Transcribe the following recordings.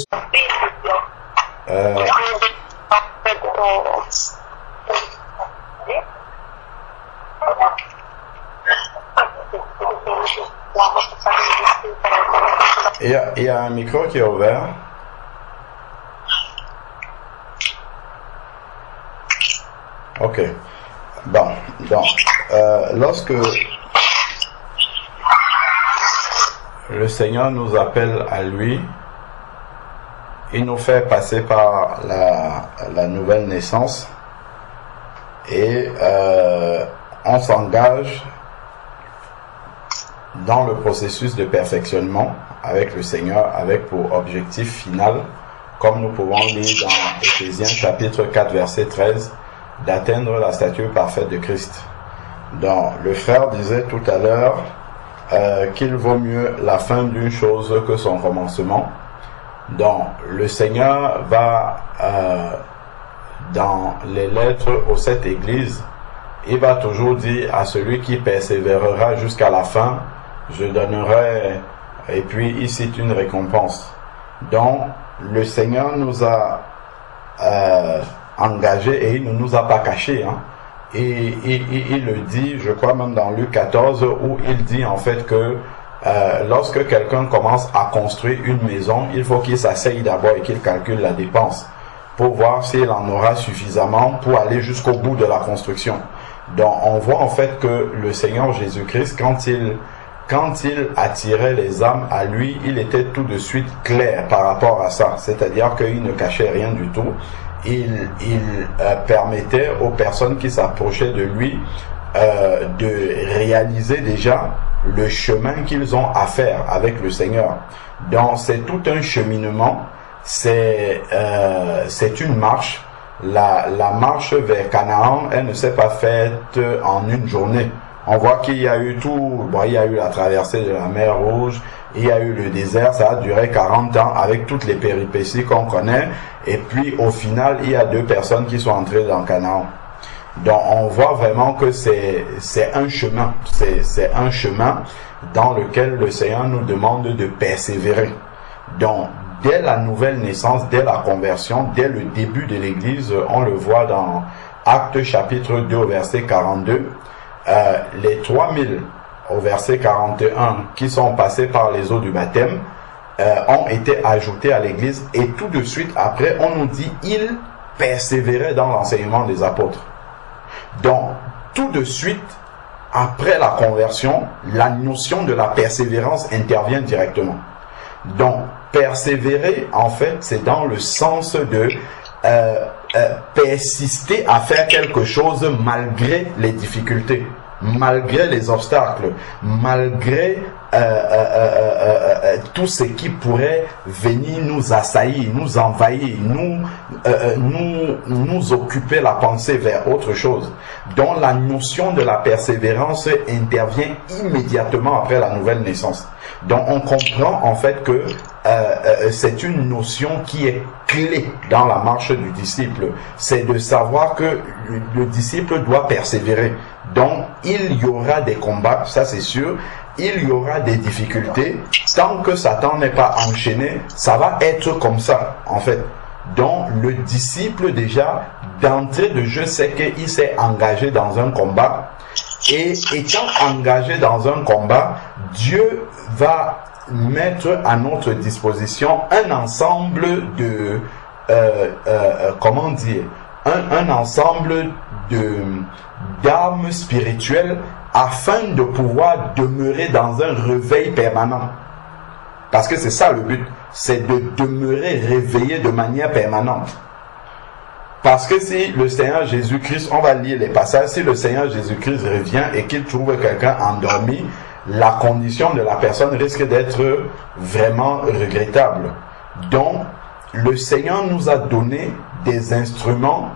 Il y a un micro qui est ouvert. Ok. Bon, donc, lorsque le Seigneur nous appelle à lui, il nous fait passer par la nouvelle naissance et on s'engage dans le processus de perfectionnement avec le Seigneur, avec pour objectif final, comme nous pouvons lire dans Éphésiens chapitre 4 verset 13, d'atteindre la stature parfaite de Christ. Donc, le frère disait tout à l'heure qu'il vaut mieux la fin d'une chose que son commencement. Donc, le Seigneur va, dans les lettres aux 7 églises, il va toujours dire à celui qui persévérera jusqu'à la fin, je donnerai, et puis il cite une récompense. Donc, le Seigneur nous a engagés et il ne nous a pas cachés. Et il le dit, je crois même dans Luc 14, où il dit en fait que lorsque quelqu'un commence à construire une maison, il faut qu'il s'asseye d'abord et qu'il calcule la dépense pour voir s'il en aura suffisamment pour aller jusqu'au bout de la construction. Donc on voit en fait que le Seigneur Jésus-Christ, quand il attirait les âmes à lui, il était tout de suite clair par rapport à ça. C'est-à-dire qu'il ne cachait rien du tout. Il permettait aux personnes qui s'approchaient de lui de réaliser déjà le chemin qu'ils ont à faire avec le Seigneur. Donc c'est tout un cheminement, c'est une marche. La marche vers Canaan, elle ne s'est pas faite en une journée. On voit qu'il y a eu il y a eu la traversée de la mer Rouge, il y a eu le désert, ça a duré 40 ans avec toutes les péripéties qu'on connaît. Et puis au final, il y a 2 personnes qui sont entrées dans Canaan. Donc on voit vraiment que c'est un chemin. C'est un chemin dans lequel le Seigneur nous demande de persévérer. Donc dès la nouvelle naissance, dès la conversion, dès le début de l'Église, on le voit dans Actes chapitre 2 verset 42. Les 3000 au verset 41 qui sont passés par les eaux du baptême ont été ajoutés à l'église, et tout de suite après on nous dit ils persévéraient dans l'enseignement des apôtres. Donc tout de suite après la conversion, la notion de la persévérance intervient directement. Donc persévérer en fait c'est dans le sens de persister à faire quelque chose malgré les difficultés, malgré les obstacles, malgré tout ce qui pourrait venir nous assaillir, nous envahir, nous occuper la pensée vers autre chose. Donc la notion de la persévérance intervient immédiatement après la nouvelle naissance. Donc on comprend en fait que c'est une notion qui est clé dans la marche du disciple. C'est de savoir que le disciple doit persévérer. Donc il y aura des combats, ça c'est sûr. Il y aura des difficultés. Tant que Satan n'est pas enchaîné, ça va être comme ça en fait. Donc le disciple déjà d'entrée de jeu sait qu'il s'est engagé dans un combat. Et étant engagé dans un combat, Dieu va mettre à notre disposition un ensemble de comment dire, un ensemble d'armes spirituelles afin de pouvoir demeurer dans un réveil permanent. Parce que c'est ça le but, c'est de demeurer réveillé de manière permanente. Parce que si le Seigneur Jésus-Christ, on va lire les passages, si le Seigneur Jésus-Christ revient et qu'il trouve quelqu'un endormi, la condition de la personne risque d'être vraiment regrettable. Donc, le Seigneur nous a donné des instruments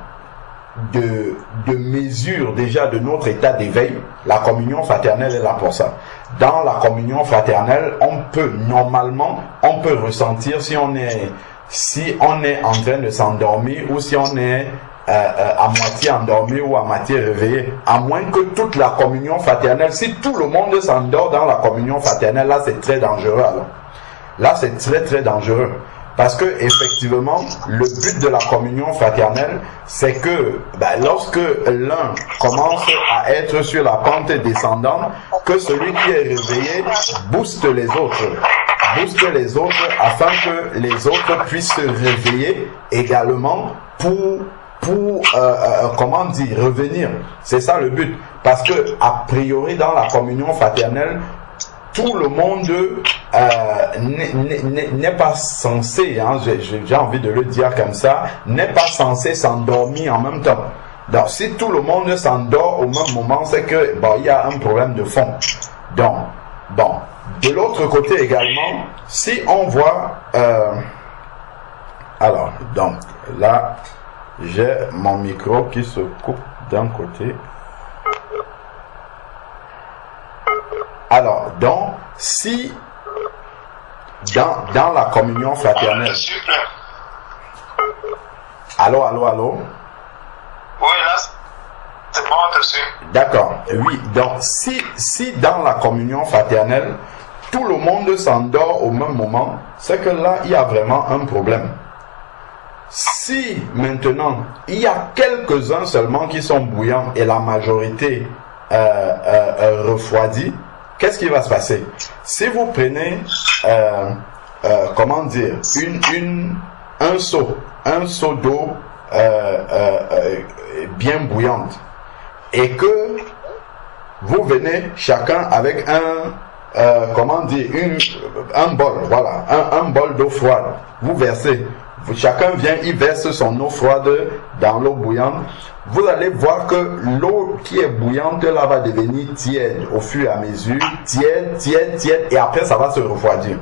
de mesure déjà de notre état d'éveil. La communion fraternelle est là pour ça. Dans la communion fraternelle, on peut ressentir si on est en train de s'endormir ou si on est à moitié endormi ou à moitié réveillé, à moins que toute la communion fraternelle, si tout le monde s'endort dans la communion fraternelle, là c'est très dangereux alors. Là c'est très très dangereux. Parce que effectivement, le but de la communion fraternelle, c'est que lorsque l'un commence à être sur la pente descendante, que celui qui est réveillé booste les autres. Booste les autres afin que les autres puissent se réveiller également pour comment dire, revenir. C'est ça le but. Parce que, a priori, dans la communion fraternelle, tout le monde n'est pas censé, hein, j'ai envie de le dire comme ça, n'est pas censé s'endormir en même temps. Donc, si tout le monde s'endort au même moment, c'est que il y a un problème de fond. Donc, bon, de l'autre côté également, si on voit, alors, donc, là, j'ai mon micro qui se coupe d'un côté. Alors, donc, si dans la communion fraternelle... Allô? Oui, là, c'est bon, dessus. D'accord, oui. Donc, si dans la communion fraternelle, tout le monde s'endort au même moment, c'est que là, il y a vraiment un problème. Si maintenant, il y a quelques-uns seulement qui sont bouillants et la majorité refroidit, qu'est-ce qui va se passer? Si vous prenez, comment dire, un seau d'eau bien bouillante, et que vous venez chacun avec comment dire, un bol, voilà, un bol d'eau froide, vous versez. Chacun vient, il verse son eau froide dans l'eau bouillante. Vous allez voir que l'eau qui est bouillante là va devenir tiède au fur et à mesure, tiède, et après ça va se refroidir.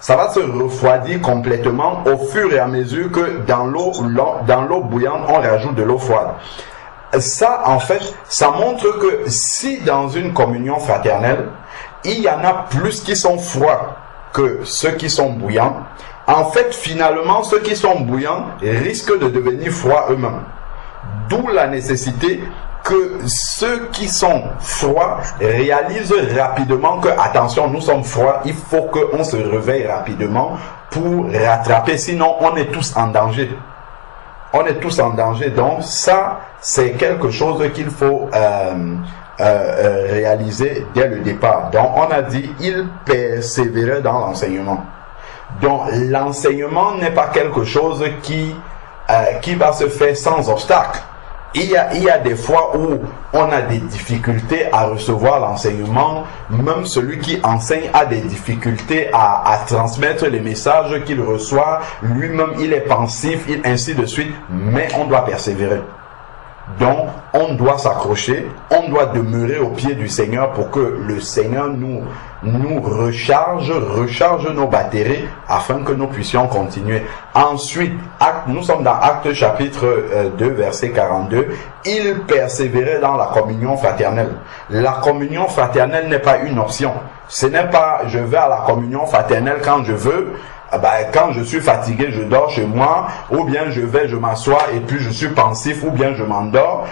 Ça va se refroidir complètement au fur et à mesure que dans l'eau bouillante, on rajoute de l'eau froide. Ça, en fait, ça montre que si dans une communion fraternelle, il y en a plus qui sont froids que ceux qui sont bouillants, en fait, finalement, ceux qui sont bouillants risquent de devenir froids eux-mêmes. D'où la nécessité que ceux qui sont froids réalisent rapidement que, attention, nous sommes froids, il faut qu'on se réveille rapidement pour rattraper, sinon on est tous en danger. On est tous en danger, donc ça, c'est quelque chose qu'il faut réaliser dès le départ. Donc on a dit, il persévérait dans l'enseignement. Donc l'enseignement n'est pas quelque chose qui va se faire sans obstacle. Il y a des fois où on a des difficultés à recevoir l'enseignement. Même celui qui enseigne a des difficultés à transmettre les messages qu'il reçoit. Lui-même, il est pensif, ainsi de suite. Mais on doit persévérer. Donc, on doit s'accrocher, on doit demeurer au pied du Seigneur pour que le Seigneur nous recharge nos batteries afin que nous puissions continuer. Ensuite, nous sommes dans Actes chapitre 2, verset 42. Il persévérait dans la communion fraternelle. La communion fraternelle n'est pas une option. Ce n'est pas je vais à la communion fraternelle quand je veux. Quand je suis fatigué, je dors chez moi, ou bien je m'assois et puis je suis pensif, ou bien je m'endors.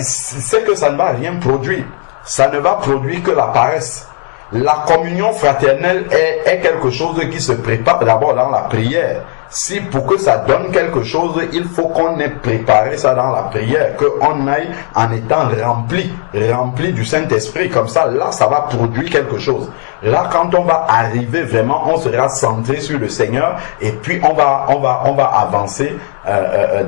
C'est que ça ne va rien produire. Ça ne va produire que la paresse. La communion fraternelle est quelque chose qui se prépare d'abord dans la prière. Si pour que ça donne quelque chose, il faut qu'on ait préparé ça dans la prière, qu'on aille en étant rempli du Saint-Esprit. Comme ça, là, ça va produire quelque chose. Là, quand on va arriver vraiment, on sera centré sur le Seigneur et puis on va avancer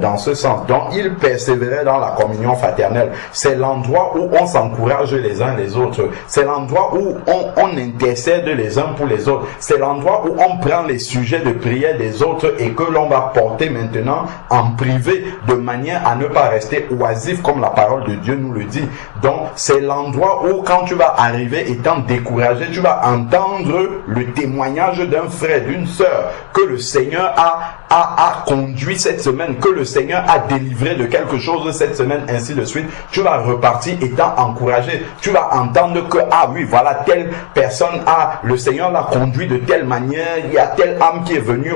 dans ce sens. Donc, il persévérait dans la communion fraternelle. C'est l'endroit où on s'encourage les uns les autres. C'est l'endroit où on intercède les uns pour les autres. C'est l'endroit où on prend les sujets de prière des autres et que l'on va porter maintenant en privé de manière à ne pas rester oisif comme la parole de Dieu nous le dit. Donc, c'est l'endroit où quand tu vas arriver étant découragé, tu vas entendre le témoignage d'un frère, d'une sœur que le Seigneur a conduit cette semaine, que le Seigneur a délivré de quelque chose cette semaine, ainsi de suite. Tu vas repartir étant encouragé. Tu vas entendre que, ah oui, voilà, telle personne le Seigneur l'a conduit de telle manière, il y a telle âme qui est venue,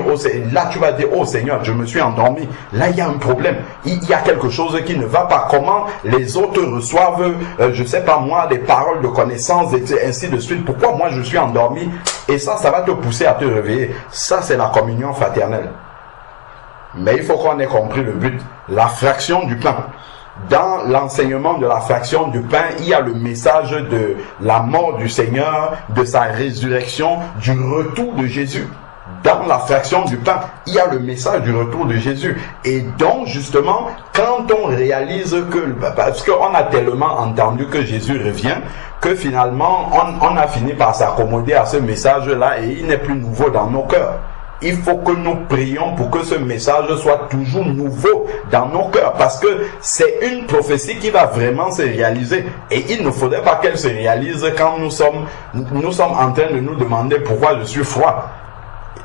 là là tu vas dire, oh Seigneur, je me suis endormi. Là, il y a un problème. Il y a quelque chose qui ne va pas. Comment les autres reçoivent, je sais pas moi, des paroles de connaissance, et ainsi de suite. Pourquoi moi je suis endormi? Et ça va te pousser à te réveiller. Ça, c'est la communion fraternelle. Mais il faut qu'on ait compris le but. La fraction du pain. Dans l'enseignement de la fraction du pain, il y a le message de la mort du Seigneur, de sa résurrection, du retour de Jésus. Dans la fraction du pain, il y a le message du retour de Jésus. Et donc, justement, quand on réalise que, parce qu'on a tellement entendu que Jésus revient, que finalement, on a fini par s'accommoder à ce message-là et il n'est plus nouveau dans nos cœurs. Il faut que nous prions pour que ce message soit toujours nouveau dans nos cœurs, parce que c'est une prophétie qui va vraiment se réaliser, et il ne faudrait pas qu'elle se réalise quand nous sommes en train de nous demander pourquoi je suis froid.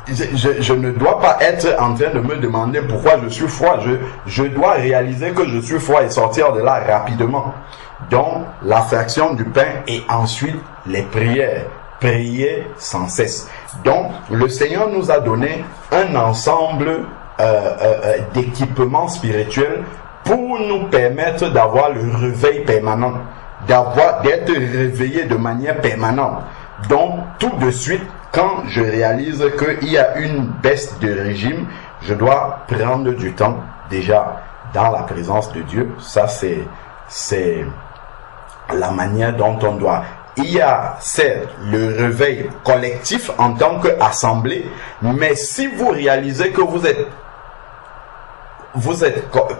Je ne dois pas être en train de me demander pourquoi je suis froid. Je dois réaliser que je suis froid et sortir de là rapidement. Donc la fraction du pain et ensuite les prières. Prier sans cesse. Donc, le Seigneur nous a donné un ensemble d'équipements spirituels pour nous permettre d'avoir le réveil permanent, d'être réveillé de manière permanente. Donc, tout de suite, quand je réalise qu'il y a une baisse de régime, je dois prendre du temps déjà dans la présence de Dieu. Ça, c'est la manière dont on doit. Il y a certes le réveil collectif en tant qu'assemblée, mais si vous réalisez que vous êtes,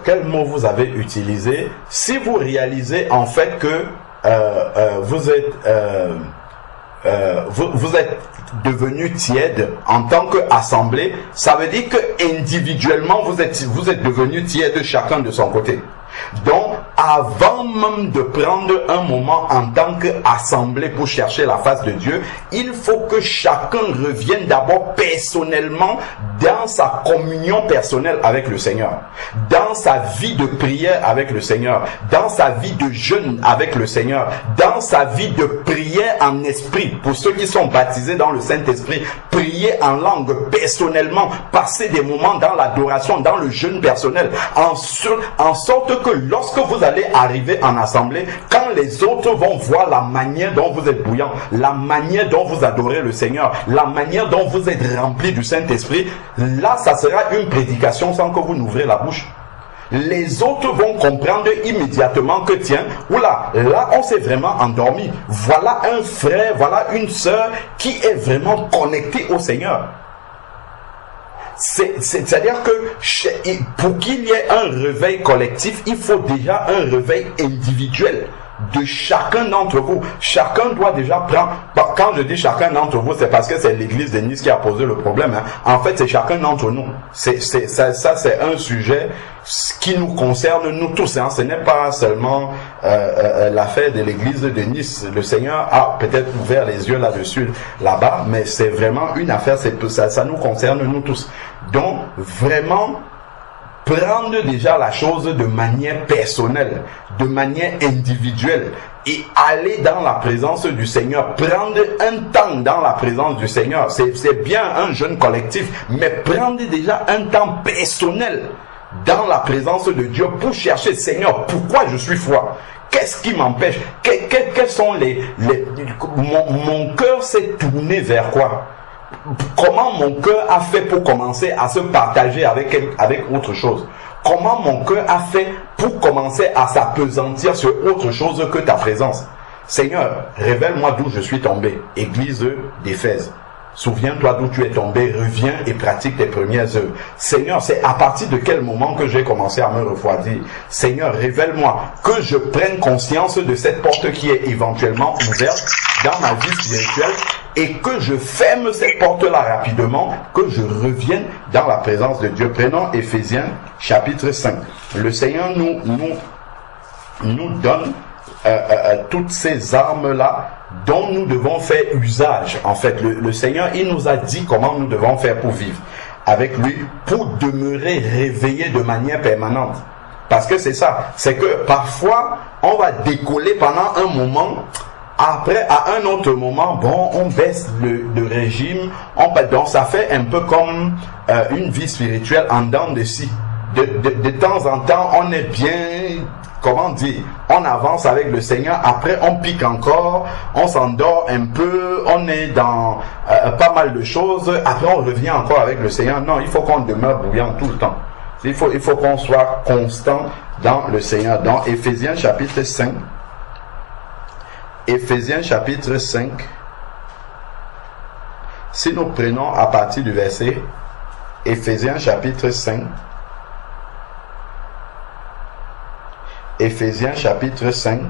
quel mot vous avez utilisé? Si vous réalisez en fait que vous êtes devenu tiède en tant qu'assemblée, ça veut dire que individuellement vous êtes devenu tiède chacun de son côté. Donc, avant même de prendre un moment en tant qu'assemblée pour chercher la face de Dieu, il faut que chacun revienne d'abord personnellement dans sa communion personnelle avec le Seigneur, dans sa vie de prière avec le Seigneur, dans sa vie de jeûne avec le Seigneur, dans sa vie de prière en esprit. Pour ceux qui sont baptisés dans le Saint-Esprit, prier en langue personnellement, passer des moments dans l'adoration, dans le jeûne personnel, en sorte que lorsque vous allez arriver en assemblée, quand les autres vont voir la manière dont vous êtes bouillant, la manière dont vous adorez le Seigneur, la manière dont vous êtes rempli du Saint-Esprit, là, ça sera une prédication sans que vous n'ouvrez la bouche. Les autres vont comprendre immédiatement que tiens, oula, là on s'est vraiment endormi. Voilà un frère, voilà une sœur qui est vraiment connecté au Seigneur. C'est-à-dire que pour qu'il y ait un réveil collectif, il faut déjà un réveil individuel de chacun d'entre vous. Chacun doit déjà prendre. Quand je dis chacun d'entre vous, c'est parce que c'est l'église de Nice qui a posé le problème. En fait, c'est chacun d'entre nous. Ça, c'est un sujet qui nous concerne nous tous. Ce n'est pas seulement l'affaire de l'église de Nice. Le Seigneur a peut-être ouvert les yeux là-dessus, là-bas, mais c'est vraiment une affaire. Ça nous concerne nous tous. Donc, vraiment, prendre déjà la chose de manière personnelle, de manière individuelle et aller dans la présence du Seigneur, prendre un temps dans la présence du Seigneur. C'est bien un jeûne collectif, mais prendre déjà un temps personnel dans la présence de Dieu pour chercher, Seigneur, pourquoi je suis froid? Qu'est-ce qui m'empêche? Quels sont mon cœur s'est tourné vers quoi? Comment mon cœur a fait pour commencer à se partager avec autre chose? Comment mon cœur a fait pour commencer à s'appesantir sur autre chose que ta présence? Seigneur, révèle-moi d'où je suis tombé. Église d'Éphèse. Souviens-toi d'où tu es tombé, reviens et pratique tes premières œuvres. Seigneur, c'est à partir de quel moment que j'ai commencé à me refroidir? Seigneur, révèle-moi, que je prenne conscience de cette porte qui est éventuellement ouverte dans ma vie spirituelle et que je ferme cette porte-là rapidement, que je revienne dans la présence de Dieu. Prenons Éphésiens chapitre 5. Le Seigneur nous donne toutes ces armes-là dont nous devons faire usage. En fait, le Seigneur, il nous a dit comment nous devons faire pour vivre avec lui, pour demeurer réveillés de manière permanente. Parce que c'est ça, c'est que parfois, on va décoller pendant un moment après, à un autre moment, bon, on baisse le régime, donc ça fait un peu comme une vie spirituelle en dents de scie. De temps en temps, on est bien, comment dire, on avance avec le Seigneur, après on pique encore, on s'endort un peu, on est dans pas mal de choses, après on revient encore avec le Seigneur. Non, il faut qu'on demeure bouillant tout le temps. Il faut qu'on soit constant dans le Seigneur. Dans Éphésiens chapitre 5, Éphésiens chapitre 5, si nous prenons à partir du verset Éphésiens chapitre 5, Éphésiens chapitre 5,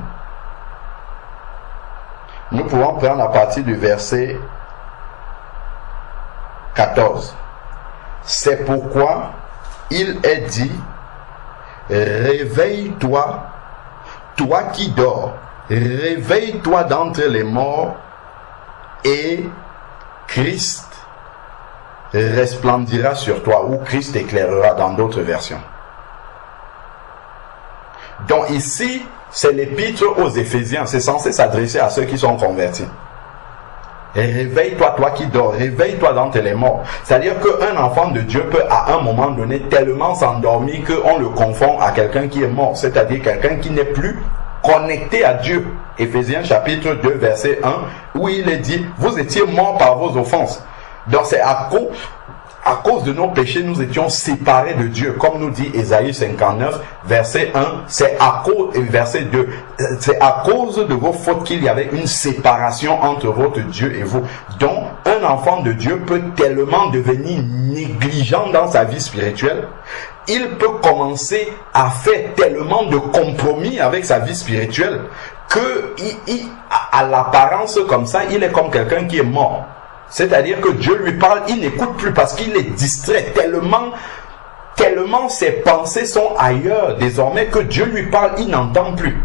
nous pouvons prendre à partir du verset 14. C'est pourquoi il est dit, réveille-toi, toi qui dors, réveille-toi d'entre les morts, et Christ resplendira sur toi, ou Christ éclairera dans d'autres versions. Donc ici, c'est l'épître aux Éphésiens, c'est censé s'adresser à ceux qui sont convertis. Réveille-toi, toi qui dors, réveille-toi d'entre les morts. C'est-à-dire qu'un enfant de Dieu peut à un moment donné tellement s'endormir qu'on le confond à quelqu'un qui est mort, c'est-à-dire quelqu'un qui n'est plus connecté à Dieu. Éphésiens chapitre 2 verset 1, où il est dit, vous étiez morts par vos offenses. Donc c'est à cause de nos péchés, nous étions séparés de Dieu. Comme nous dit Ésaïe 59, verset 1, c'est à cause, verset 2, c'est à cause de vos fautes qu'il y avait une séparation entre votre Dieu et vous. Donc, un enfant de Dieu peut tellement devenir négligent dans sa vie spirituelle, il peut commencer à faire tellement de compromis avec sa vie spirituelle que, à l'apparence comme ça, il est comme quelqu'un qui est mort. C'est-à-dire que Dieu lui parle, il n'écoute plus parce qu'il est distrait tellement ses pensées sont ailleurs désormais que Dieu lui parle, il n'entend plus.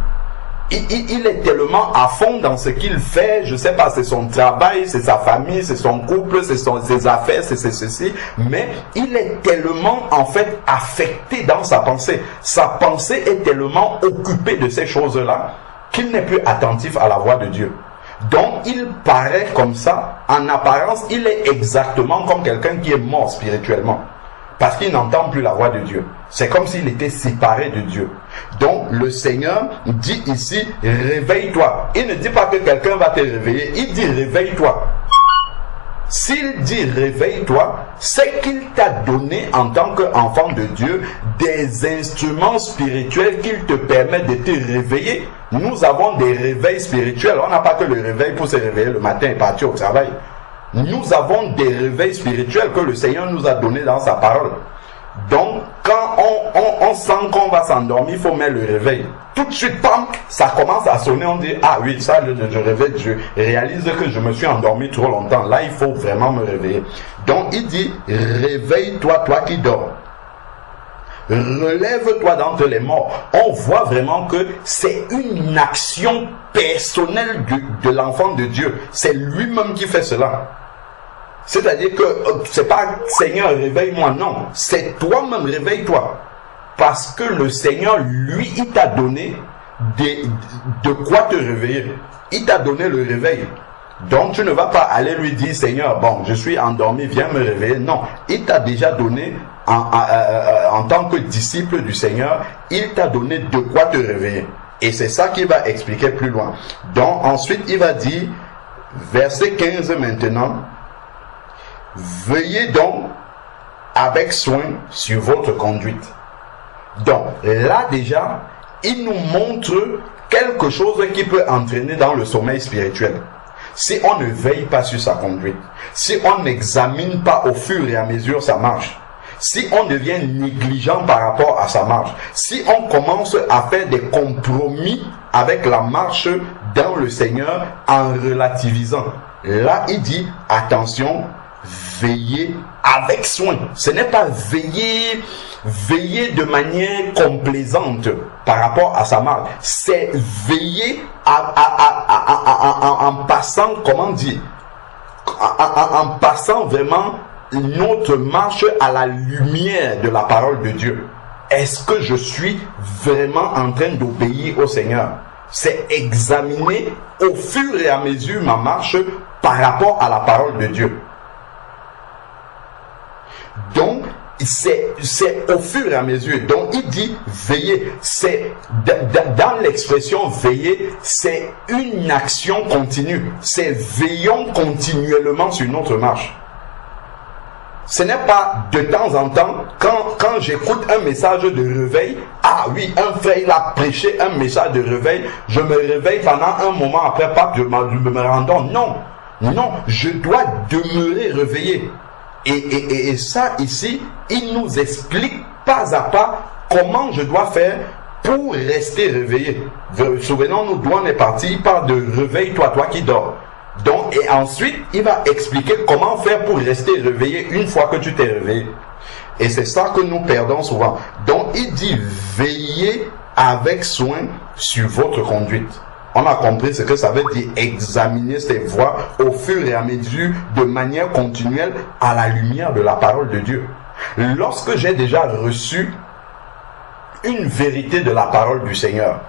Il est tellement à fond dans ce qu'il fait, je sais pas, c'est son travail, c'est sa famille, c'est son couple, ses affaires, c'est ceci, mais il est tellement en fait affecté dans sa pensée. Sa pensée est tellement occupée de ces choses-là qu'il n'est plus attentif à la voix de Dieu. Donc il paraît comme ça, en apparence, il est exactement comme quelqu'un qui est mort spirituellement. Parce qu'il n'entend plus la voix de Dieu. C'est comme s'il était séparé de Dieu. Donc le Seigneur dit ici, réveille-toi. Il ne dit pas que quelqu'un va te réveiller, il dit réveille-toi. S'il dit réveille-toi, c'est qu'il t'a donné en tant qu'enfant de Dieu des instruments spirituels qui te permettent de te réveiller. Nous avons des réveils spirituels. On n'a pas que le réveil pour se réveiller le matin et partir au travail. Nous avons des réveils spirituels que le Seigneur nous a donnés dans sa parole. Donc, quand on sent qu'on va s'endormir, il faut mettre le réveil. Tout de suite, pam, ça commence à sonner, on dit, ah oui, ça, je réveille, je réalise que je me suis endormi trop longtemps. Là, il faut vraiment me réveiller. Donc, il dit, réveille-toi, toi qui dors. Relève-toi d'entre les morts. On voit vraiment que c'est une action personnelle de l'enfant de Dieu. C'est lui-même qui fait cela. C'est-à-dire que c'est pas Seigneur réveille-moi, non, c'est toi-même réveille-toi. Parce que le Seigneur, lui, il t'a donné de quoi te réveiller. Il t'a donné le réveil. Donc tu ne vas pas aller lui dire Seigneur, bon, je suis endormi, viens me réveiller. Non, il t'a déjà donné en tant que disciple du Seigneur, il t'a donné de quoi te réveiller. Et c'est ça qu'il va expliquer plus loin. Donc ensuite il va dire, verset 15 maintenant, veillez donc avec soin sur votre conduite. Donc là déjà, il nous montre quelque chose qui peut entraîner dans le sommeil spirituel. Si on ne veille pas sur sa conduite, si on n'examine pas au fur et à mesure sa marche, si on devient négligent par rapport à sa marche, si on commence à faire des compromis avec la marche dans le Seigneur en relativisant, là il dit attention, veillez avec soin. Ce n'est pas veiller de manière complaisante par rapport à sa marche. C'est veiller en passant, comment dire, en passant vraiment notre marche à la lumière de la parole de Dieu. Est-ce que je suis vraiment en train d'obéir au Seigneur? C'est examiner au fur et à mesure ma marche par rapport à la parole de Dieu. Donc, c'est au fur et à mesure. Donc, il dit veiller. C'est dans l'expression veiller, c'est une action continue. C'est veillons continuellement sur notre marche. Ce n'est pas de temps en temps, quand j'écoute un message de réveil, ah oui, un frère il a prêché un message de réveil, je me réveille pendant un moment après, pas que je me rendons. Non, non, je dois demeurer réveillé. Et ça ici, il nous explique pas à pas comment je dois faire pour rester réveillé. Souvenons-nous d'où on est parti, il parle de réveille-toi, toi qui dors. Donc, et ensuite, il va expliquer comment faire pour rester réveillé une fois que tu t'es réveillé. Et c'est ça que nous perdons souvent. Donc, il dit veillez avec soin sur votre conduite. On a compris ce que ça veut dire examiner ses voies au fur et à mesure de manière continuelle à la lumière de la parole de Dieu. Lorsque j'ai déjà reçu une vérité de la parole du Seigneur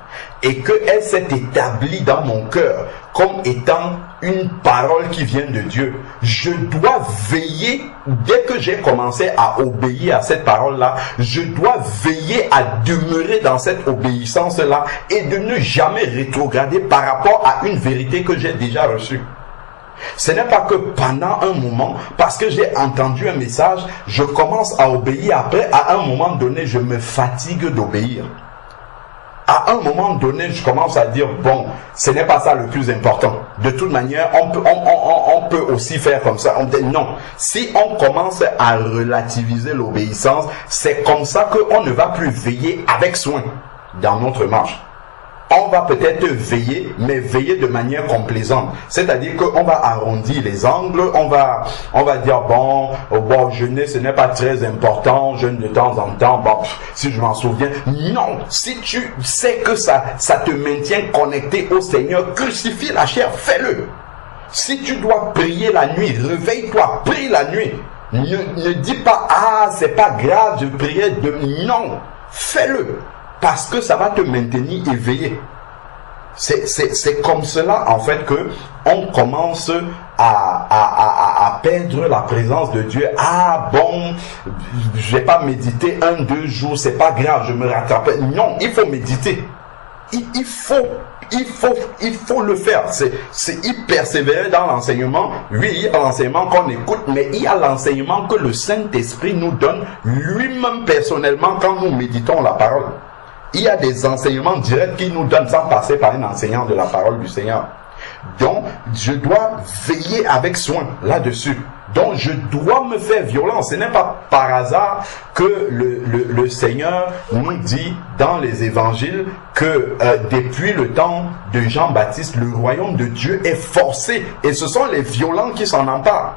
et qu'elle s'est établie dans mon cœur comme étant une parole qui vient de Dieu, je dois veiller, dès que j'ai commencé à obéir à cette parole-là, je dois veiller à demeurer dans cette obéissance-là et de ne jamais rétrograder par rapport à une vérité que j'ai déjà reçue. Ce n'est pas que pendant un moment, parce que j'ai entendu un message, je commence à obéir. Après, à un moment donné, je me fatigue d'obéir. À un moment donné, je commence à dire, bon, ce n'est pas ça le plus important. De toute manière, on peut aussi faire comme ça. Non, si on commence à relativiser l'obéissance, c'est comme ça qu'on ne va plus veiller avec soin dans notre marche. On va peut-être veiller, mais veiller de manière complaisante. C'est-à-dire qu'on va arrondir les angles, on va dire, bon, jeûner, ce n'est pas très important, jeûne de temps en temps, bon, si je m'en souviens. Non, si tu sais que ça te maintient connecté au Seigneur, crucifie la chair, fais-le. Si tu dois prier la nuit, réveille-toi, prie la nuit. Ne dis pas, ah, c'est pas grave, je priais de... Non, fais-le. Parce que ça va te maintenir éveillé. C'est comme cela, en fait, que on commence à perdre la présence de Dieu. Ah bon, je vais pas méditer 1-2 jours, c'est pas grave, je me rattrape. Non, il faut méditer. Il faut le faire. Il persévérer dans l'enseignement. Oui, il y a l'enseignement qu'on écoute, mais il y a l'enseignement que le Saint-Esprit nous donne lui-même personnellement quand nous méditons la parole. Il y a des enseignements directs qu'il nous donne sans passer par un enseignant de la parole du Seigneur. Donc, je dois veiller avec soin là-dessus. Donc, je dois me faire violence. Ce n'est pas par hasard que le Seigneur nous dit dans les évangiles que depuis le temps de Jean-Baptiste, le royaume de Dieu est forcé. Et ce sont les violents qui s'en emparent.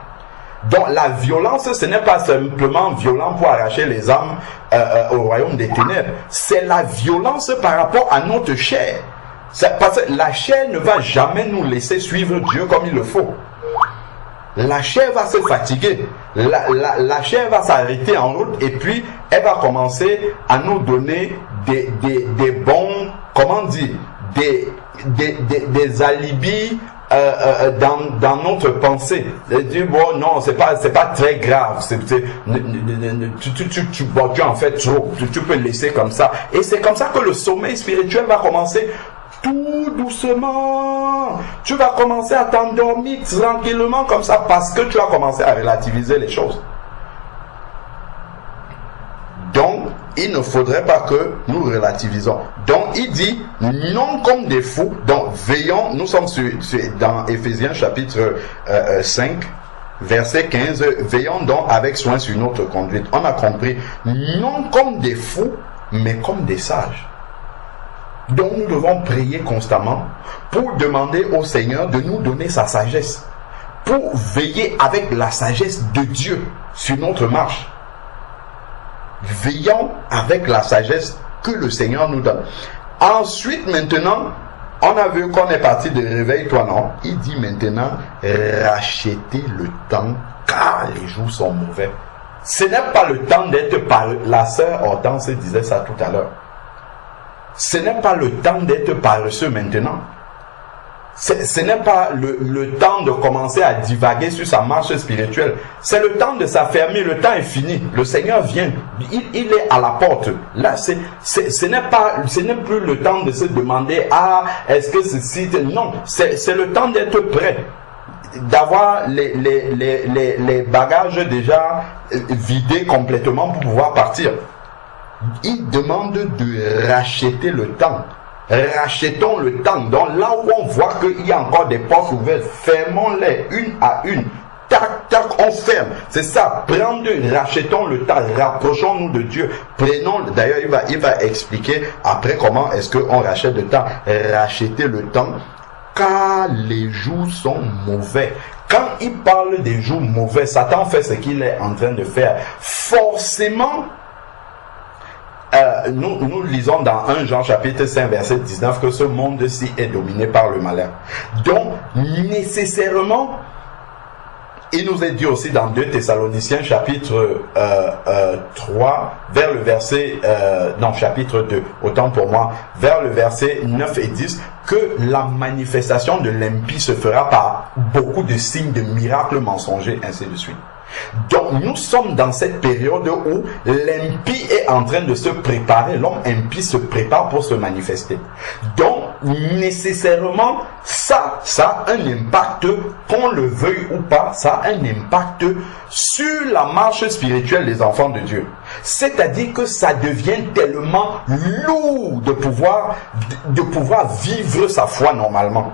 Donc la violence, ce n'est pas simplement violent pour arracher les âmes au royaume des ténèbres. C'est la violence par rapport à notre chair. Parce que la chair ne va jamais nous laisser suivre Dieu comme il le faut. La chair va se fatiguer. La chair va s'arrêter en route et puis elle va commencer à nous donner des bons, comment dire, des alibis dans notre pensée. Dire bon non, c'est pas très grave, tu en fais trop, tu peux laisser comme ça. Et c'est comme ça que le sommeil spirituel va commencer tout doucement. Tu vas commencer à t'endormir tranquillement comme ça parce que tu as commencé à relativiser les choses. Donc, il ne faudrait pas que nous relativisons. Donc, il dit, non comme des fous. Donc, veillons, nous sommes dans Éphésiens chapitre 5, verset 15. Veillons donc avec soin sur notre conduite. On a compris, non comme des fous, mais comme des sages. Donc, nous devons prier constamment pour demander au Seigneur de nous donner sa sagesse. Pour veiller avec la sagesse de Dieu sur notre marche. Veillons avec la sagesse que le Seigneur nous donne. Ensuite, maintenant, on a vu qu'on est parti de réveille-toi, non? Il dit maintenant, rachetez le temps, car les jours sont mauvais. Ce n'est pas le temps d'être parlé. La sœur Hortense disait ça tout à l'heure. Ce n'est pas le temps d'être paresseux maintenant. Ce n'est pas le temps de commencer à divaguer sur sa marche spirituelle. C'est le temps de s'affermir. Le temps est fini. Le Seigneur vient. Il est à la porte. Là, ce n'est plus le temps de se demander, ah, est-ce que ceci... Non, c'est le temps d'être prêt. D'avoir les bagages déjà vidés complètement pour pouvoir partir. Il demande de racheter le temps. Rachetons le temps. Donc là où on voit qu'il y a encore des portes ouvertes, fermons-les une à une. Tac, tac, on ferme. C'est ça. Rachetons le temps. Rapprochons-nous de Dieu. D'ailleurs, il va expliquer après comment est-ce qu'on rachète le temps. Racheter le temps. Car les jours sont mauvais. Quand il parle des jours mauvais, Satan fait ce qu'il est en train de faire. Forcément, nous lisons dans 1 Jean chapitre 5 verset 19 que ce monde-ci est dominé par le malin. Donc, nécessairement, il nous est dit aussi dans 2 Thessaloniciens chapitre 3, vers le verset, chapitre 2, autant pour moi, vers le verset 9 et 10, que la manifestation de l'impie se fera par beaucoup de signes, de miracles mensongers, ainsi de suite. Donc nous sommes dans cette période où l'impie est en train de se préparer, l'homme impie se prépare pour se manifester. Donc nécessairement ça a un impact, qu'on le veuille ou pas, ça a un impact sur la marche spirituelle des enfants de Dieu. C'est-à-dire que ça devient tellement lourd de pouvoir vivre sa foi normalement.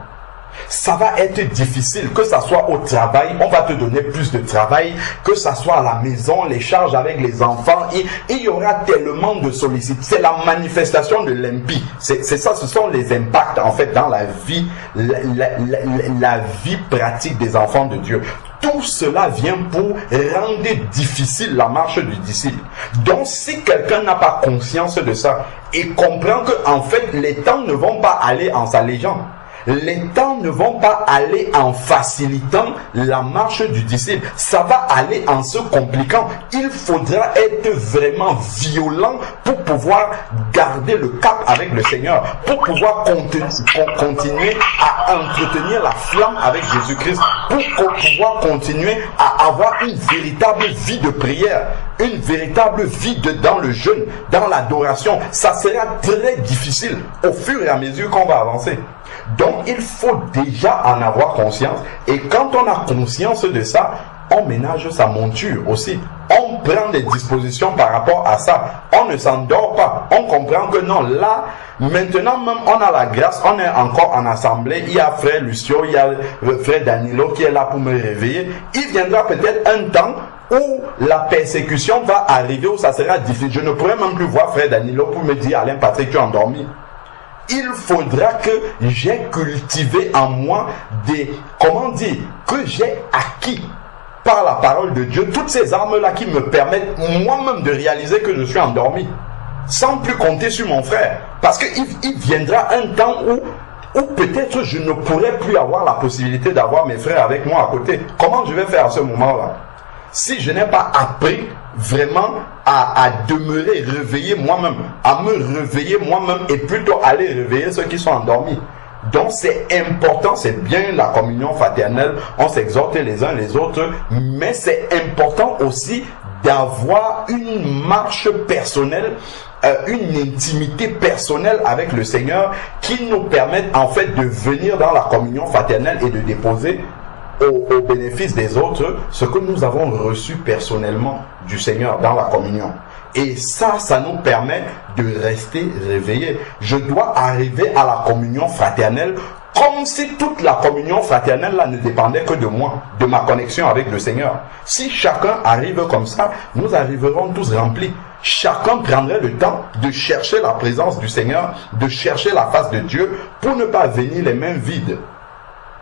Ça va être difficile, que ça soit au travail, on va te donner plus de travail, que ça soit à la maison, les charges avec les enfants, il y aura tellement de sollicitude. C'est la manifestation de l'impie. C'est ça, ce sont les impacts en fait dans la vie, la vie pratique des enfants de Dieu. Tout cela vient pour rendre difficile la marche du disciple. Donc si quelqu'un n'a pas conscience de ça et comprend que en fait les temps ne vont pas aller en s'allégeant, les temps ne vont pas aller en facilitant la marche du disciple. Ça va aller en se compliquant. Il faudra être vraiment violent pour pouvoir garder le cap avec le Seigneur, pour pouvoir continuer à entretenir la flamme avec Jésus-Christ, pour pouvoir continuer à avoir une véritable vie de prière, une véritable vie dans le jeûne, dans l'adoration. Ça sera très difficile au fur et à mesure qu'on va avancer. Donc il faut déjà en avoir conscience, et quand on a conscience de ça, on ménage sa monture aussi. On prend des dispositions par rapport à ça. On ne s'endort pas. On comprend que non, là, maintenant même on a la grâce, on est encore en assemblée, il y a frère Lucio, il y a frère Danilo qui est là pour me réveiller. Il viendra peut-être un temps où la persécution va arriver, où ça sera difficile. Je ne pourrai même plus voir frère Danilo pour me dire, Alain Patrick, tu es endormi. Il faudra que j'ai cultivé en moi que j'ai acquis par la parole de Dieu toutes ces armes-là qui me permettent moi-même de réaliser que je suis endormi, sans plus compter sur mon frère. Parce qu'il viendra un temps où peut-être je ne pourrai plus avoir la possibilité d'avoir mes frères avec moi à côté. Comment je vais faire à ce moment-là? Si je n'ai pas appris vraiment à demeurer réveillé moi-même, à me réveiller moi-même et plutôt aller réveiller ceux qui sont endormis. Donc c'est important, c'est bien la communion fraternelle, on s'exhorte les uns les autres, mais c'est important aussi d'avoir une marche personnelle, une intimité personnelle avec le Seigneur qui nous permette en fait de venir dans la communion fraternelle et de déposer au bénéfice des autres ce que nous avons reçu personnellement du Seigneur dans la communion. Et ça nous permet de rester réveillés. Je dois arriver à la communion fraternelle comme si toute la communion fraternelle là ne dépendait que de moi, de ma connexion avec le Seigneur. Si chacun arrive comme ça, nous arriverons tous remplis. Chacun prendrait le temps de chercher la présence du Seigneur, de chercher la face de Dieu pour ne pas venir les mains vides,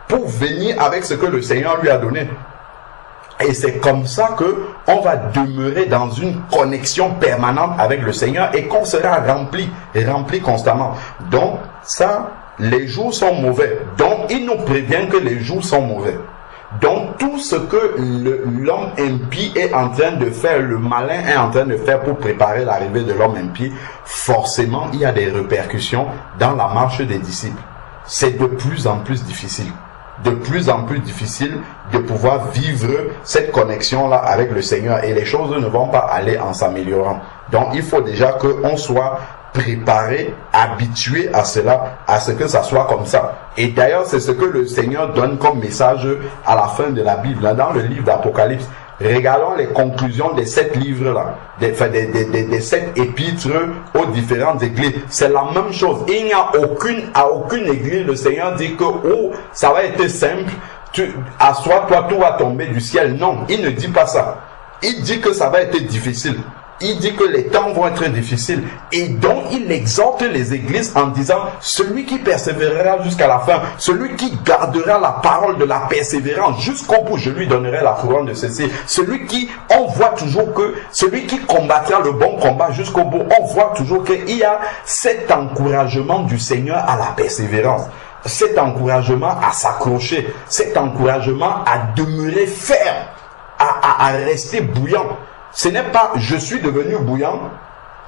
pour venir avec ce que le Seigneur lui a donné. Et c'est comme ça que on va demeurer dans une connexion permanente avec le Seigneur et qu'on sera rempli constamment. Donc ça, les jours sont mauvais. Donc il nous prévient que les jours sont mauvais. Donc tout ce que l'homme impie est en train de faire, le malin est en train de faire pour préparer l'arrivée de l'homme impie, forcément il y a des répercussions dans la marche des disciples. C'est de plus en plus difficile. De plus en plus difficile de pouvoir vivre cette connexion-là avec le Seigneur. Et les choses ne vont pas aller en s'améliorant. Donc il faut déjà qu'on soit préparé, habitué à cela, à ce que ça soit comme ça. Et d'ailleurs, c'est ce que le Seigneur donne comme message à la fin de la Bible, dans le livre d'Apocalypse. Regardons les conclusions des 7 livres-là, des 7 épîtres aux différentes églises. C'est la même chose. Il n'y a à aucune église, le Seigneur dit que oh, ça va être simple, assois-toi, tout va tomber du ciel. Non, il ne dit pas ça. Il dit que ça va être difficile. Il dit que les temps vont être difficiles. Et donc, il exhorte les églises en disant, celui qui persévérera jusqu'à la fin, celui qui gardera la parole de la persévérance jusqu'au bout, je lui donnerai la couronne de ceci. Celui qui, on voit toujours que, celui qui combattra le bon combat jusqu'au bout, on voit toujours qu'il y a cet encouragement du Seigneur à la persévérance. Cet encouragement à s'accrocher, cet encouragement à demeurer ferme, à rester bouillant. Ce n'est pas je suis devenu bouillant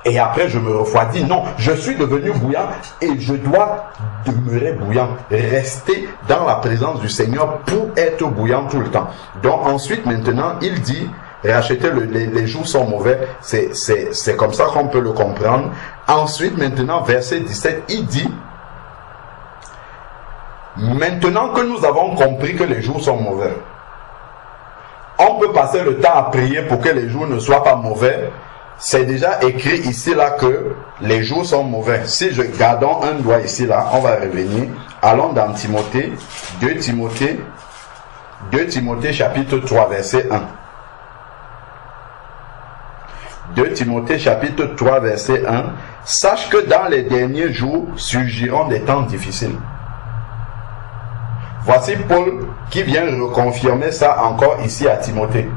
et après je me refroidis. Non, je suis devenu bouillant et je dois demeurer bouillant. Rester dans la présence du Seigneur pour être bouillant tout le temps. Donc ensuite maintenant il dit, racheter les jours sont mauvais. C'est comme ça qu'on peut le comprendre. Ensuite maintenant verset 17 il dit, maintenant que nous avons compris que les jours sont mauvais, on peut passer le temps à prier pour que les jours ne soient pas mauvais. C'est déjà écrit ici là que les jours sont mauvais. Si je gardons un doigt ici là, on va revenir. Allons dans Timothée, 2 Timothée chapitre 3 verset 1. 2 Timothée chapitre 3 verset 1. Sache que dans les derniers jours surgiront des temps difficiles. Voici Paul qui vient reconfirmer ça encore ici à Timothée.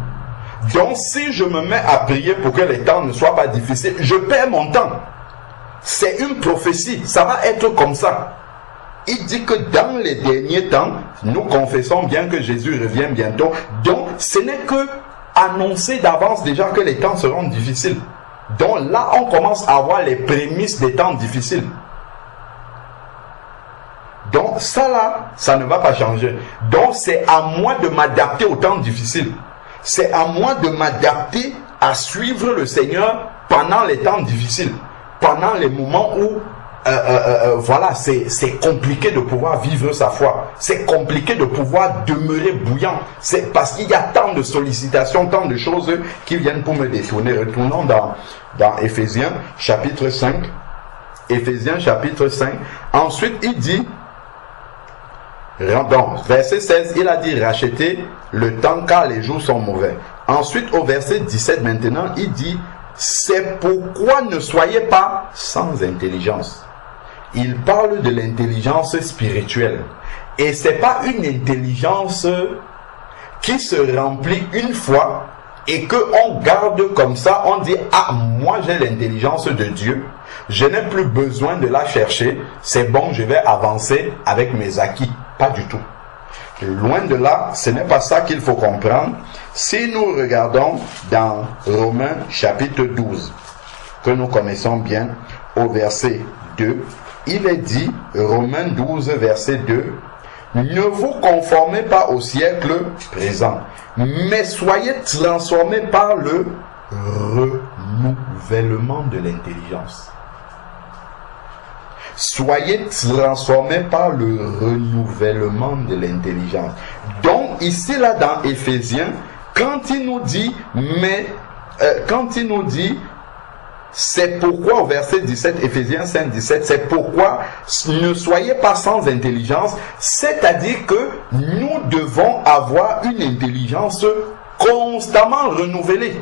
Donc si je me mets à prier pour que les temps ne soient pas difficiles, je perds mon temps. C'est une prophétie, ça va être comme ça. Il dit que dans les derniers temps, nous confessons bien que Jésus revient bientôt. Donc ce n'est que annoncer d'avance déjà que les temps seront difficiles. Donc là on commence à voir les prémices des temps difficiles. Donc ça là, ça ne va pas changer. Donc c'est à moi de m'adapter aux temps difficiles. C'est à moi de m'adapter à suivre le Seigneur pendant les temps difficiles. Pendant les moments où, voilà, c'est compliqué de pouvoir vivre sa foi. C'est compliqué de pouvoir demeurer bouillant. C'est parce qu'il y a tant de sollicitations, tant de choses qui viennent pour me détourner. Retournons dans Éphésiens chapitre 5. Éphésiens chapitre 5. Ensuite, il dit... Donc, verset 16, il a dit racheter le temps car les jours sont mauvais. Ensuite, au verset 17 maintenant, il dit c'est pourquoi ne soyez pas sans intelligence. Il parle de l'intelligence spirituelle. Et c'est pas une intelligence qui se remplit une fois et qu'on garde comme ça, on dit ah, moi j'ai l'intelligence de Dieu. Je n'ai plus besoin de la chercher. C'est bon, je vais avancer avec mes acquis. Pas du tout. Loin de là, ce n'est pas ça qu'il faut comprendre. Si nous regardons dans Romains chapitre 12, que nous connaissons bien, au verset 2, il est dit, Romains 12, verset 2, ne vous conformez pas au siècle présent, mais soyez transformés par le renouvellement de l'intelligence. Soyez transformés par le renouvellement de l'intelligence. Donc ici là dans Éphésiens, quand il nous dit c'est pourquoi au verset 17, Éphésiens 5, 17, c'est pourquoi ne soyez pas sans intelligence, c'est-à-dire que nous devons avoir une intelligence constamment renouvelée.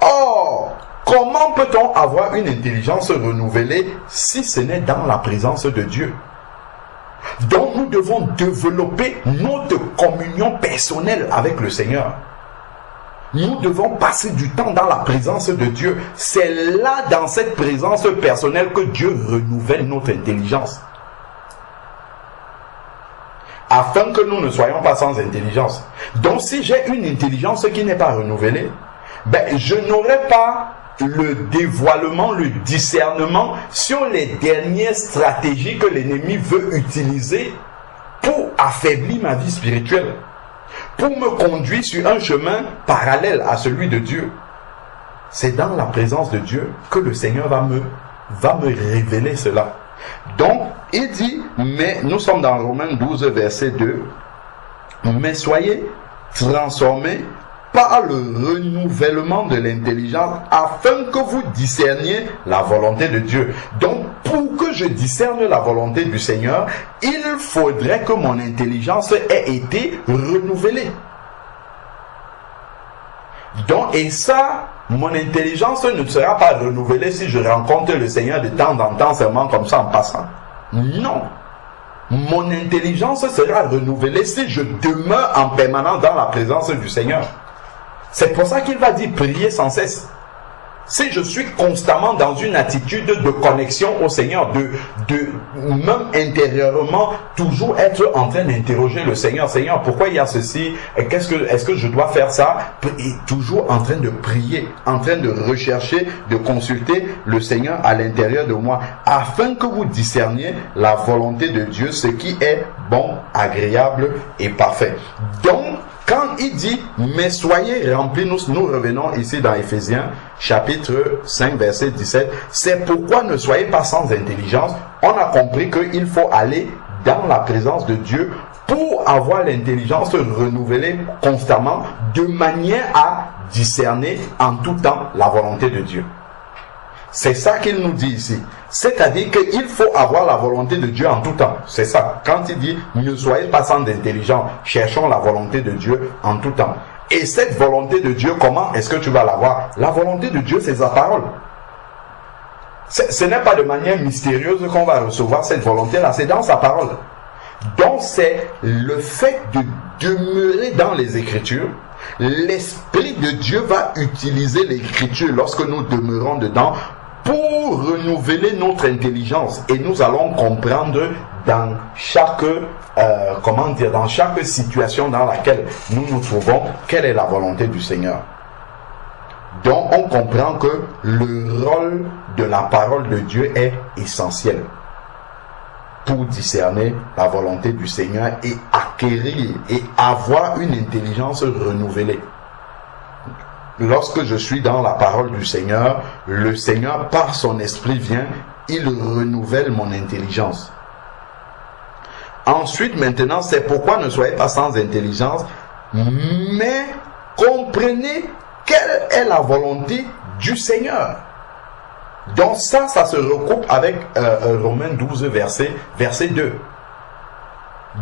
Or, comment peut-on avoir une intelligence renouvelée si ce n'est dans la présence de Dieu? Donc nous devons développer notre communion personnelle avec le Seigneur. Nous devons passer du temps dans la présence de Dieu. C'est là, dans cette présence personnelle, que Dieu renouvelle notre intelligence. afin que nous ne soyons pas sans intelligence. Donc si j'ai une intelligence qui n'est pas renouvelée, ben, je n'aurai pas le dévoilement, le discernement sur les dernières stratégies que l'ennemi veut utiliser pour affaiblir ma vie spirituelle, pour me conduire sur un chemin parallèle à celui de Dieu. C'est dans la présence de Dieu que le Seigneur va me révéler cela. Donc, il dit, mais nous sommes dans Romains 12, verset 2, mais soyez transformés par le renouvellement de l'intelligence afin que vous discerniez la volonté de Dieu. Donc, pour que je discerne la volonté du Seigneur, il faudrait que mon intelligence ait été renouvelée. Donc, et ça, mon intelligence ne sera pas renouvelée si je rencontre le Seigneur de temps en temps seulement comme ça en passant. Non. Mon intelligence sera renouvelée si je demeure en permanence dans la présence du Seigneur. C'est pour ça qu'il va dire prier sans cesse. Si je suis constamment dans une attitude de connexion au Seigneur, de même intérieurement, toujours être en train d'interroger le Seigneur. Seigneur, pourquoi il y a ceci? Est-ce que je dois faire ça? Et toujours en train de prier, en train de rechercher, de consulter le Seigneur à l'intérieur de moi, afin que vous discerniez la volonté de Dieu, ce qui est bon, agréable et parfait. Donc, quand il dit, mais soyez remplis, nous revenons ici dans Éphésiens, chapitre 5, verset 17, c'est pourquoi ne soyez pas sans intelligence. On a compris qu'il faut aller dans la présence de Dieu pour avoir l'intelligence renouvelée constamment, de manière à discerner en tout temps la volonté de Dieu. C'est ça qu'il nous dit ici. C'est-à-dire qu'il faut avoir la volonté de Dieu en tout temps. C'est ça. Quand il dit « Ne soyez pas sans intelligence, cherchons la volonté de Dieu en tout temps ». Et cette volonté de Dieu, comment est-ce que tu vas l'avoir? La volonté de Dieu, c'est sa parole. Ce n'est pas de manière mystérieuse qu'on va recevoir cette volonté-là, c'est dans sa parole. Donc c'est le fait de demeurer dans les Écritures. L'Esprit de Dieu va utiliser l'Écriture lorsque nous demeurons dedans pour renouveler notre intelligence, et nous allons comprendre dans chaque dans chaque situation dans laquelle nous nous trouvons, quelle est la volonté du Seigneur. Donc on comprend que le rôle de la parole de Dieu est essentiel pour discerner la volonté du Seigneur et acquérir et avoir une intelligence renouvelée. Lorsque je suis dans la parole du Seigneur, le Seigneur, par son esprit, vient, il renouvelle mon intelligence. Ensuite, maintenant, c'est pourquoi ne soyez pas sans intelligence, mais comprenez quelle est la volonté du Seigneur. Donc ça se recoupe avec Romains 12, verset 2.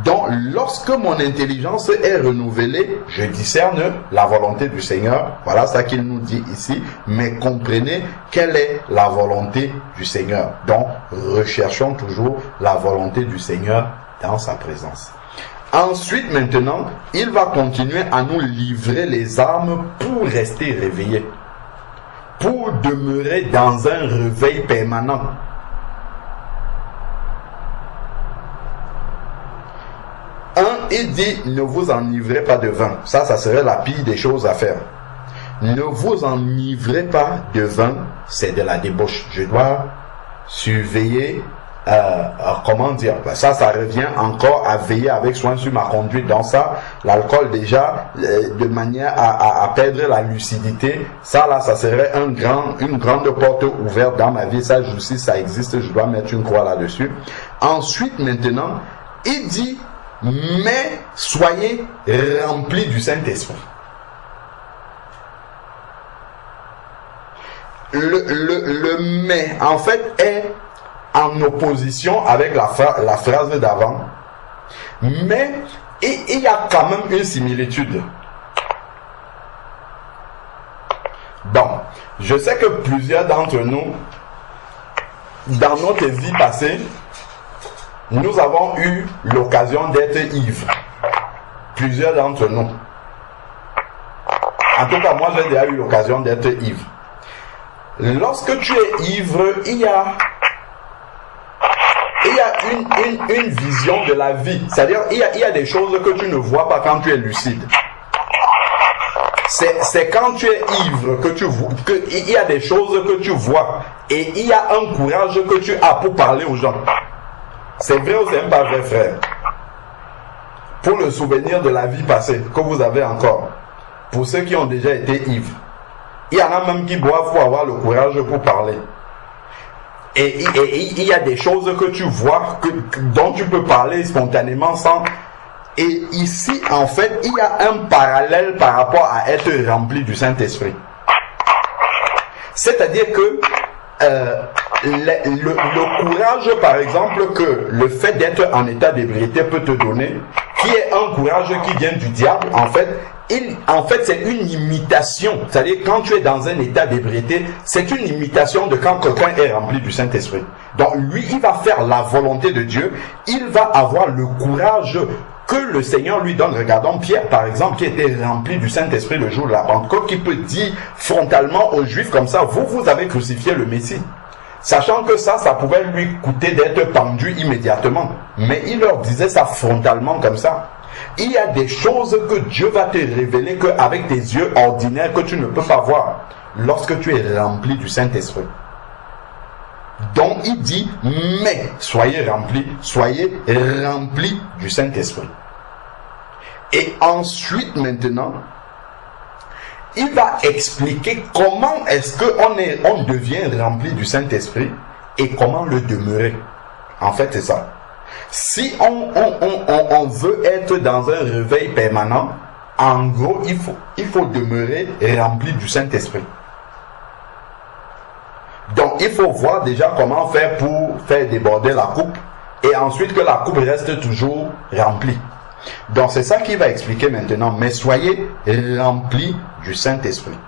Donc, lorsque mon intelligence est renouvelée, je discerne la volonté du Seigneur. Voilà ça qu'il nous dit ici. Mais comprenez quelle est la volonté du Seigneur. Donc, recherchons toujours la volonté du Seigneur dans sa présence. Ensuite, maintenant, il va continuer à nous livrer les armes pour rester réveillés, pour demeurer dans un réveil permanent. Il dit, ne vous enivrez pas de vin. Ça serait la pire des choses à faire. Ne vous enivrez pas de vin, c'est de la débauche. Je dois surveiller, comment dire, ça revient encore à veiller avec soin sur ma conduite. Dans ça, l'alcool déjà, de manière à perdre la lucidité, ça serait une grande porte ouverte dans ma vie. Ça, si ça existe, je dois mettre une croix là-dessus. Ensuite, maintenant, il dit, mais soyez remplis du Saint-Esprit. Le mais, en fait, est en opposition avec la phrase d'avant. Mais il y a quand même une similitude. Bon, je sais que plusieurs d'entre nous, dans notre vie passée, nous avons eu l'occasion d'être ivres. Plusieurs d'entre nous. En tout cas, moi, j'ai déjà eu l'occasion d'être ivre. Lorsque tu es ivre, il y a une vision de la vie. C'est-à-dire, il y a des choses que tu ne vois pas quand tu es lucide. C'est quand tu es ivre que tu vois, il y a des choses que tu vois. Et il y a un courage que tu as pour parler aux gens. C'est vrai ou c'est pas vrai, frère? Pour le souvenir de la vie passée que vous avez encore. Pour ceux qui ont déjà été ivres. Il y en a même qui boivent pour avoir le courage pour parler. Et il y a des choses que tu vois, dont tu peux parler spontanément sans... Et ici, en fait, il y a un parallèle par rapport à être rempli du Saint-Esprit. C'est-à-dire que le courage, par exemple, que le fait d'être en état d'ébriété peut te donner, qui est un courage qui vient du diable, en fait, c'est une imitation. C'est-à-dire, quand tu es dans un état d'ébriété, c'est une imitation de quand quelqu'un est rempli du Saint-Esprit. Donc, lui, il va faire la volonté de Dieu. Il va avoir le courage que le Seigneur lui donne. Regardons Pierre, par exemple, qui était rempli du Saint-Esprit le jour de la Pentecôte, qui peut dire frontalement aux Juifs comme ça, vous avez crucifié le Messie. Sachant que ça pouvait lui coûter d'être pendu immédiatement. Mais il leur disait ça frontalement comme ça. Il y a des choses que Dieu va te révéler qu'avec tes yeux ordinaires que tu ne peux pas voir lorsque tu es rempli du Saint-Esprit. Donc il dit, mais soyez remplis du Saint-Esprit. Et ensuite maintenant, il va expliquer comment est-ce qu'on devient rempli du Saint-Esprit et comment le demeurer. En fait, c'est ça. Si on veut être dans un réveil permanent, en gros, il faut demeurer rempli du Saint-Esprit. Donc, il faut voir déjà comment faire pour faire déborder la coupe et ensuite que la coupe reste toujours remplie. Donc, c'est ça qu'il va expliquer maintenant. Mais soyez remplis du Saint-Esprit.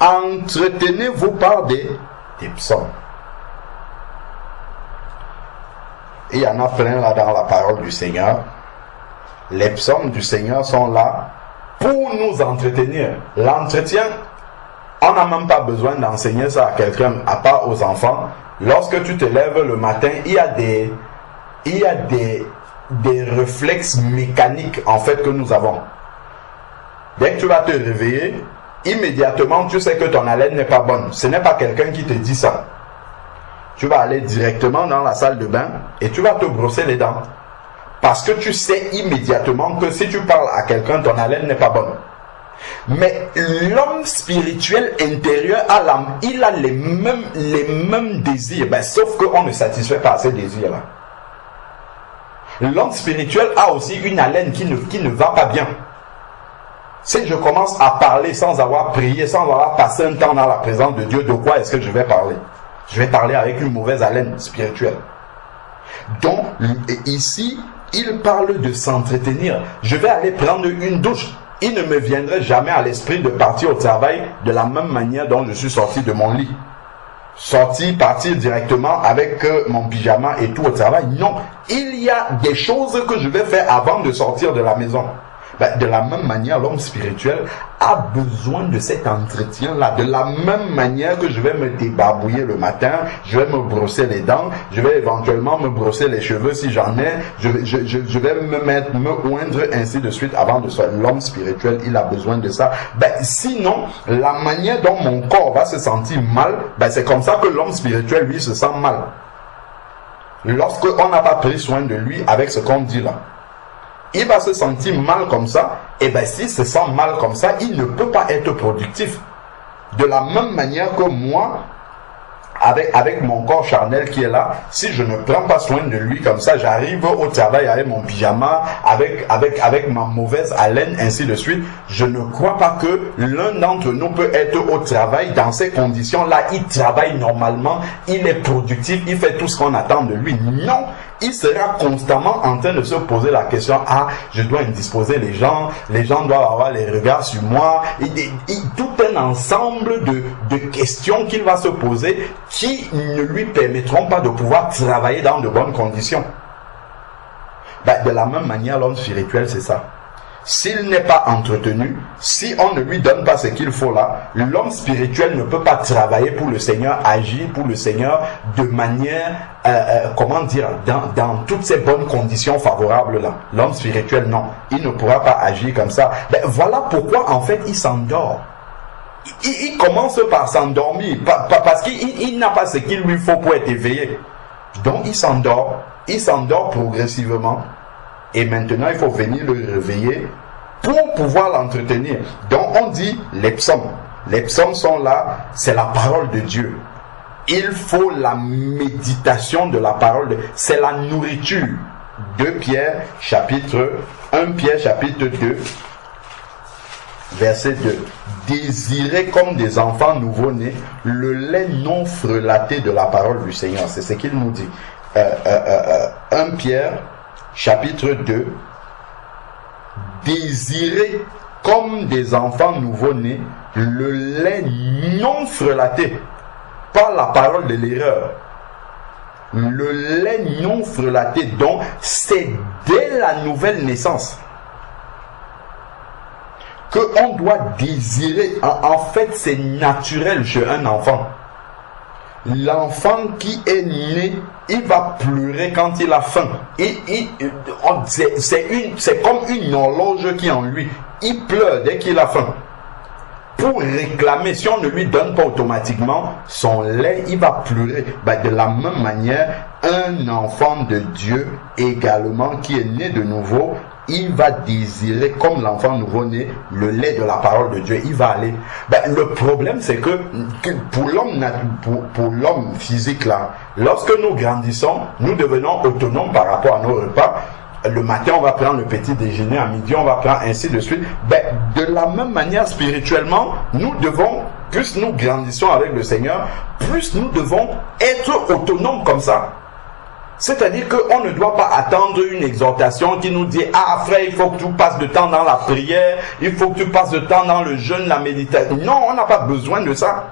Entretenez-vous par des psaumes. Il y en a plein là dans la parole du Seigneur. Les psaumes du Seigneur sont là pour nous entretenir. L'entretien, on n'a même pas besoin d'enseigner ça à quelqu'un, à part aux enfants. Lorsque tu te lèves le matin, il y a des réflexes mécaniques en fait que nous avons. Dès que tu vas te réveiller, immédiatement tu sais que ton haleine n'est pas bonne. Ce n'est pas quelqu'un qui te dit ça. Tu vas aller directement dans la salle de bain et tu vas te brosser les dents. Parce que tu sais immédiatement que si tu parles à quelqu'un, ton haleine n'est pas bonne. Mais l'homme spirituel intérieur a il a les mêmes désirs, sauf qu'on ne satisfait pas ces désirs-là. L'homme spirituel a aussi une haleine qui ne va pas bien. Si je commence à parler sans avoir prié, sans avoir passé un temps dans la présence de Dieu, de quoi est-ce que je vais parler? Je vais parler avec une mauvaise haleine spirituelle. Donc, ici, il parle de s'entretenir. Je vais aller prendre une douche. Il ne me viendrait jamais à l'esprit de partir au travail de la même manière dont je suis sorti de mon lit. Partir directement avec mon pyjama et tout au travail. Non, il y a des choses que je vais faire avant de sortir de la maison. De la même manière, l'homme spirituel a besoin de cet entretien-là. De la même manière que je vais me débarbouiller le matin, je vais me brosser les dents, je vais éventuellement me brosser les cheveux si j'en ai, je vais me oindre ainsi de suite avant de sortir. L'homme spirituel, il a besoin de ça. Sinon, la manière dont mon corps va se sentir mal, c'est comme ça que l'homme spirituel, lui, se sent mal. Lorsqu'on n'a pas pris soin de lui avec ce qu'on dit là. Il va se sentir mal comme ça, et s'il se sent mal comme ça, il ne peut pas être productif. De la même manière que moi, avec mon corps charnel qui est là, si je ne prends pas soin de lui comme ça, j'arrive au travail avec mon pyjama, avec ma mauvaise haleine, ainsi de suite. Je ne crois pas que l'un d'entre nous peut être au travail dans ces conditions-là. Il travaille normalement, il est productif, il fait tout ce qu'on attend de lui. Non, il sera constamment en train de se poser la question, je dois indisposer les gens doivent avoir les regards sur moi. Tout un ensemble de questions qu'il va se poser qui ne lui permettront pas de pouvoir travailler dans de bonnes conditions. De la même manière, l'homme spirituel, c'est ça. s'il n'est pas entretenu, si on ne lui donne pas ce qu'il faut là, l'homme spirituel ne peut pas travailler pour le Seigneur, agir pour le Seigneur de manière, comment dire, dans toutes ces bonnes conditions favorables là. L'homme spirituel, non, il ne pourra pas agir comme ça. Ben, voilà pourquoi en fait il s'endort. Il commence par s'endormir, parce qu'il n'a pas ce qu'il lui faut pour être éveillé. Donc il s'endort progressivement. Et maintenant, il faut venir le réveiller pour pouvoir l'entretenir. Donc, on dit les psaumes. Les psaumes sont là, c'est la parole de Dieu. Il faut la méditation de la parole. C'est la nourriture. 1 Pierre chapitre 2, verset 2. Désirez comme des enfants nouveau-nés le lait non frelaté de la parole du Seigneur. C'est ce qu'il nous dit. 1 Pierre chapitre 2, désirez comme des enfants nouveau-nés le lait non frelaté, pas la parole de l'erreur. Le lait non frelaté, donc c'est dès la nouvelle naissance qu'on doit désirer. En fait, c'est naturel chez un enfant. L'enfant qui est né, il va pleurer quand il a faim. C'est comme une horloge qui est en lui. Il pleure dès qu'il a faim. Pour réclamer, si on ne lui donne pas automatiquement son lait, il va pleurer. Ben, de la même manière, un enfant de Dieu également qui est né de nouveau, il va désirer, comme l'enfant nouveau-né, le lait de la parole de Dieu. Il va aller. Ben, le problème, c'est que pour l'homme physique, là, lorsque nous grandissons, nous devenons autonomes par rapport à nos repas. Le matin, on va prendre le petit déjeuner, à midi, on va prendre ainsi de suite. Ben, de la même manière, spirituellement, nous devons, plus nous grandissons avec le Seigneur, plus nous devons être autonomes comme ça. C'est-à-dire qu'on ne doit pas attendre une exhortation qui nous dit « Ah frère, il faut que tu passes de temps dans la prière, il faut que tu passes de temps dans le jeûne, la méditation. » Non, on n'a pas besoin de ça.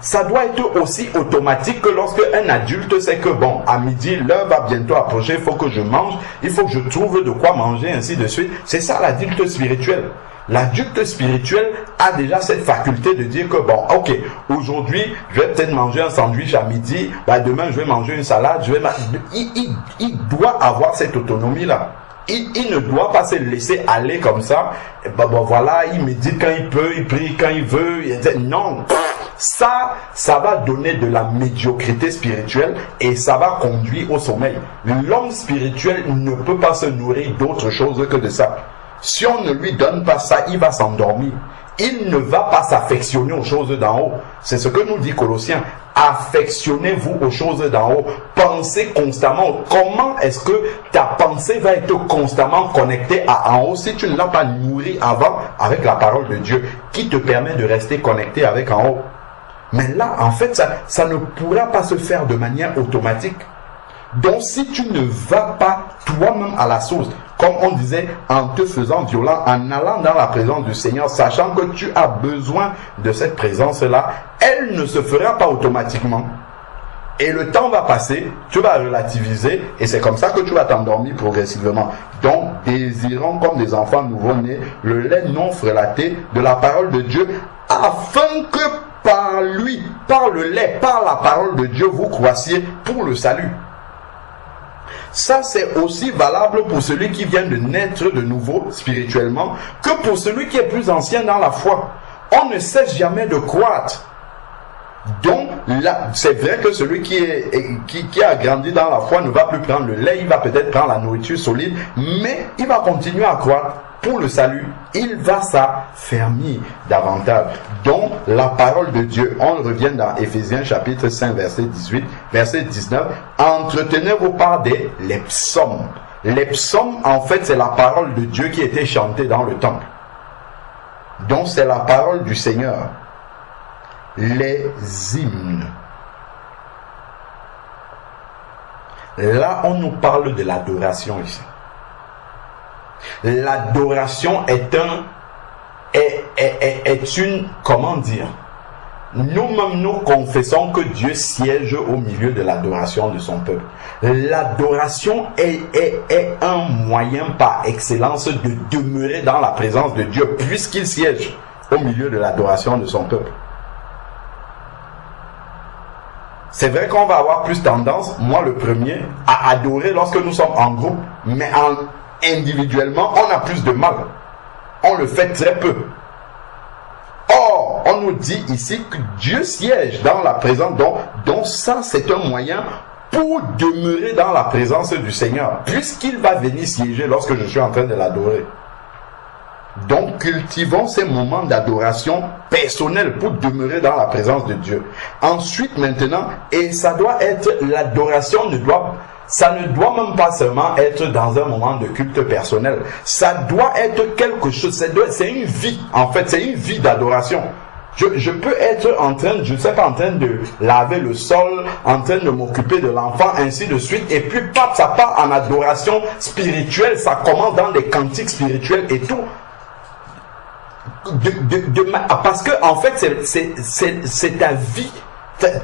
Ça doit être aussi automatique que lorsque un adulte sait que bon, à midi, l'heure va bientôt approcher, il faut que je mange, il faut que je trouve de quoi manger, ainsi de suite. C'est ça l'adulte spirituel. L'adulte spirituel a déjà cette faculté de dire que bon, ok, aujourd'hui, je vais peut-être manger un sandwich à midi, bah, demain, je vais manger une salade, il doit avoir cette autonomie-là. Il ne doit pas se laisser aller comme ça. Voilà, il médite quand il peut, il prie quand il veut. Non, ça va donner de la médiocrité spirituelle et ça va conduire au sommeil. L'homme spirituel ne peut pas se nourrir d'autre chose que de ça. Si on ne lui donne pas ça, il va s'endormir. Il ne va pas s'affectionner aux choses d'en haut. C'est ce que nous dit Colossiens. Affectionnez-vous aux choses d'en haut. Pensez constamment. Comment est-ce que ta pensée va être constamment connectée à en haut si tu ne l'as pas nourrie avant avec la parole de Dieu qui te permet de rester connecté avec en haut? Mais là, en fait, ça ne pourra pas se faire de manière automatique. Donc, si tu ne vas pas toi-même à la source, comme on disait, en te faisant violent, en allant dans la présence du Seigneur, sachant que tu as besoin de cette présence-là, elle ne se fera pas automatiquement. Et le temps va passer, tu vas relativiser, et c'est comme ça que tu vas t'endormir progressivement. Donc, désirons comme des enfants nouveau-nés le lait non frelaté de la parole de Dieu, afin que par lui, par le lait, par la parole de Dieu, vous croissiez pour le salut. Ça, c'est aussi valable pour celui qui vient de naître de nouveau spirituellement que pour celui qui est plus ancien dans la foi. On ne cesse jamais de croître. Donc, là, c'est vrai que celui qui a grandi dans la foi ne va plus prendre le lait, il va peut-être prendre la nourriture solide, mais il va continuer à croître pour le salut. Il va s'affermir davantage. Donc, la parole de Dieu, on revient dans Éphésiens chapitre 5, verset 18, verset 19, entretenez-vous par les psaumes. Les psaumes, en fait, c'est la parole de Dieu qui était chantée dans le temple. Donc, c'est la parole du Seigneur. Les hymnes. Là, on nous parle de l'adoration ici. L'adoration est une, comment dire, nous-mêmes nous confessons que Dieu siège au milieu de l'adoration de son peuple. L'adoration est un moyen par excellence de demeurer dans la présence de Dieu, puisqu'il siège au milieu de l'adoration de son peuple. C'est vrai qu'on va avoir plus tendance, moi le premier, à adorer lorsque nous sommes en groupe, mais individuellement, on a plus de mal. On le fait très peu. Or, on nous dit ici que Dieu siège dans la présence, donc ça c'est un moyen pour demeurer dans la présence du Seigneur, puisqu'il va venir siéger lorsque je suis en train de l'adorer. Donc cultivons ces moments d'adoration personnelle pour demeurer dans la présence de Dieu. Ensuite maintenant, et ça doit être, l'adoration ça ne doit même pas seulement être dans un moment de culte personnel. Ça doit être quelque chose, c'est une vie en fait, c'est une vie d'adoration. Je peux être en train, je ne sais pas, en train de laver le sol, en train de m'occuper de l'enfant, ainsi de suite. Et puis, pap, ça part en adoration spirituelle, ça commence dans des cantiques spirituels et tout. Parce que, en fait, c'est ta vie.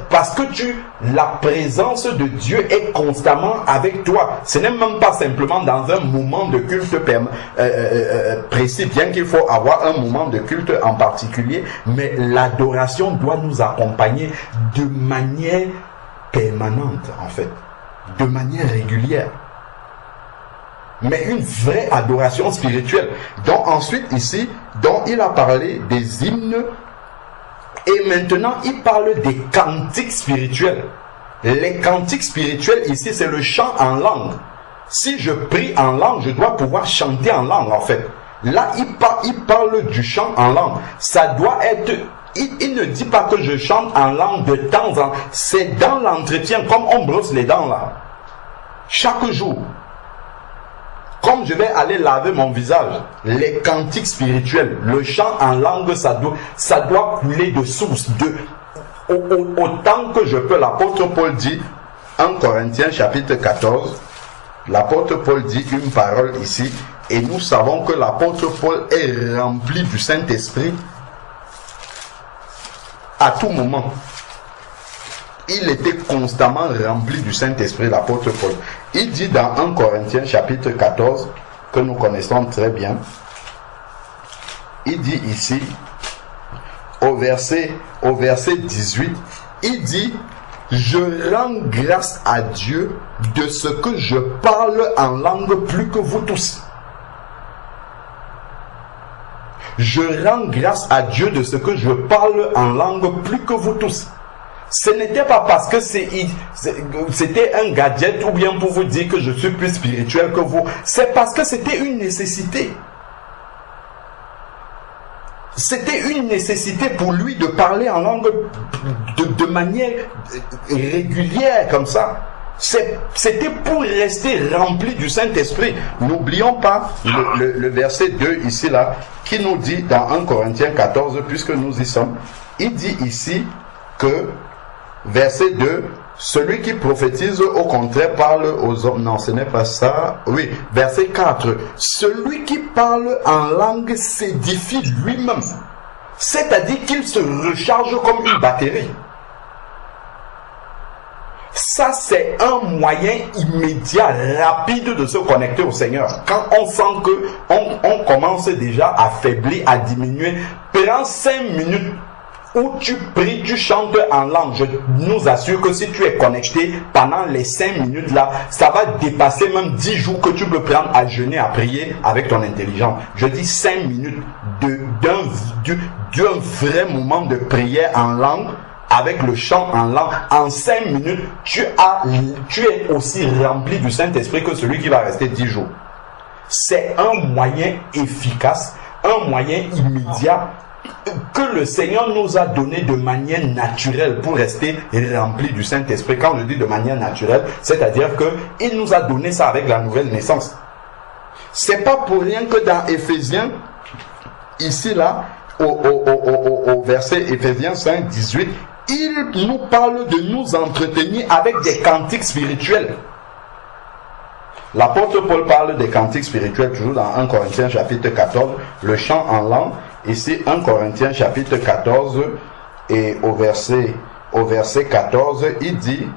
Parce que la présence de Dieu est constamment avec toi. Ce n'est même pas simplement dans un moment de culte précis, bien qu'il faut avoir un moment de culte en particulier, mais l'adoration doit nous accompagner de manière permanente, en fait, de manière régulière. Mais une vraie adoration spirituelle. Donc ensuite ici, donc il a parlé des hymnes. Et maintenant, il parle des cantiques spirituels. Les cantiques spirituels, ici, c'est le chant en langue. Si je prie en langue, je dois pouvoir chanter en langue, en fait. Là, il parle du chant en langue. Ça doit être... Il ne dit pas que je chante en langue de temps en temps. C'est dans l'entretien, comme on brosse les dents, là. Chaque jour. Comme je vais aller laver mon visage, les cantiques spirituels, le chant en langue, ça doit couler de source. Autant que je peux, l'apôtre Paul dit, en Corinthiens chapitre 14, l'apôtre Paul dit une parole ici, et nous savons que l'apôtre Paul est rempli du Saint-Esprit à tout moment. Il était constamment rempli du Saint-Esprit, l'apôtre Paul. Il dit dans 1 Corinthiens chapitre 14, que nous connaissons très bien, il dit ici, au verset 18, il dit, je rends grâce à Dieu de ce que je parle en langue plus que vous tous. Je rends grâce à Dieu de ce que je parle en langue plus que vous tous. Ce n'était pas parce que c'était un gadget ou bien pour vous dire que je suis plus spirituel que vous. C'est parce que c'était une nécessité. C'était une nécessité pour lui de parler en langue de manière régulière comme ça. C'était pour rester rempli du Saint-Esprit. N'oublions pas le verset 2 ici là, qui nous dit dans 1 Corinthiens 14, puisque nous y sommes, il dit ici que verset 2, celui qui prophétise au contraire parle aux hommes. Non, ce n'est pas ça. Oui, verset 4. Celui qui parle en langue s'édifie lui-même. C'est-à-dire qu'il se recharge comme une batterie. Ça, c'est un moyen immédiat, rapide de se connecter au Seigneur. Quand on sent que on commence déjà à faiblir, à diminuer, prends 5 minutes où tu pries, tu chantes en langue. Je nous assure que si tu es connecté pendant les 5 minutes là, ça va dépasser même 10 jours que tu peux prendre à jeûner, à prier avec ton intelligence. Je dis 5 minutes d'un vrai moment de prière en langue, avec le chant en langue. En 5 minutes, tu es aussi rempli du Saint-Esprit que celui qui va rester 10 jours. C'est un moyen efficace, un moyen immédiat que le Seigneur nous a donné de manière naturelle pour rester rempli du Saint-Esprit. Quand je dis de manière naturelle, c'est-à-dire qu'il nous a donné ça avec la nouvelle naissance. C'est pas pour rien que dans Éphésiens, ici là, au verset Éphésiens 5, 18, il nous parle de nous entretenir avec des cantiques spirituels. L'apôtre Paul parle des cantiques spirituels toujours dans 1 Corinthiens chapitre 14, le chant en langue. Ici, 1 Corinthiens chapitre 14, Et au verset 14, il dit,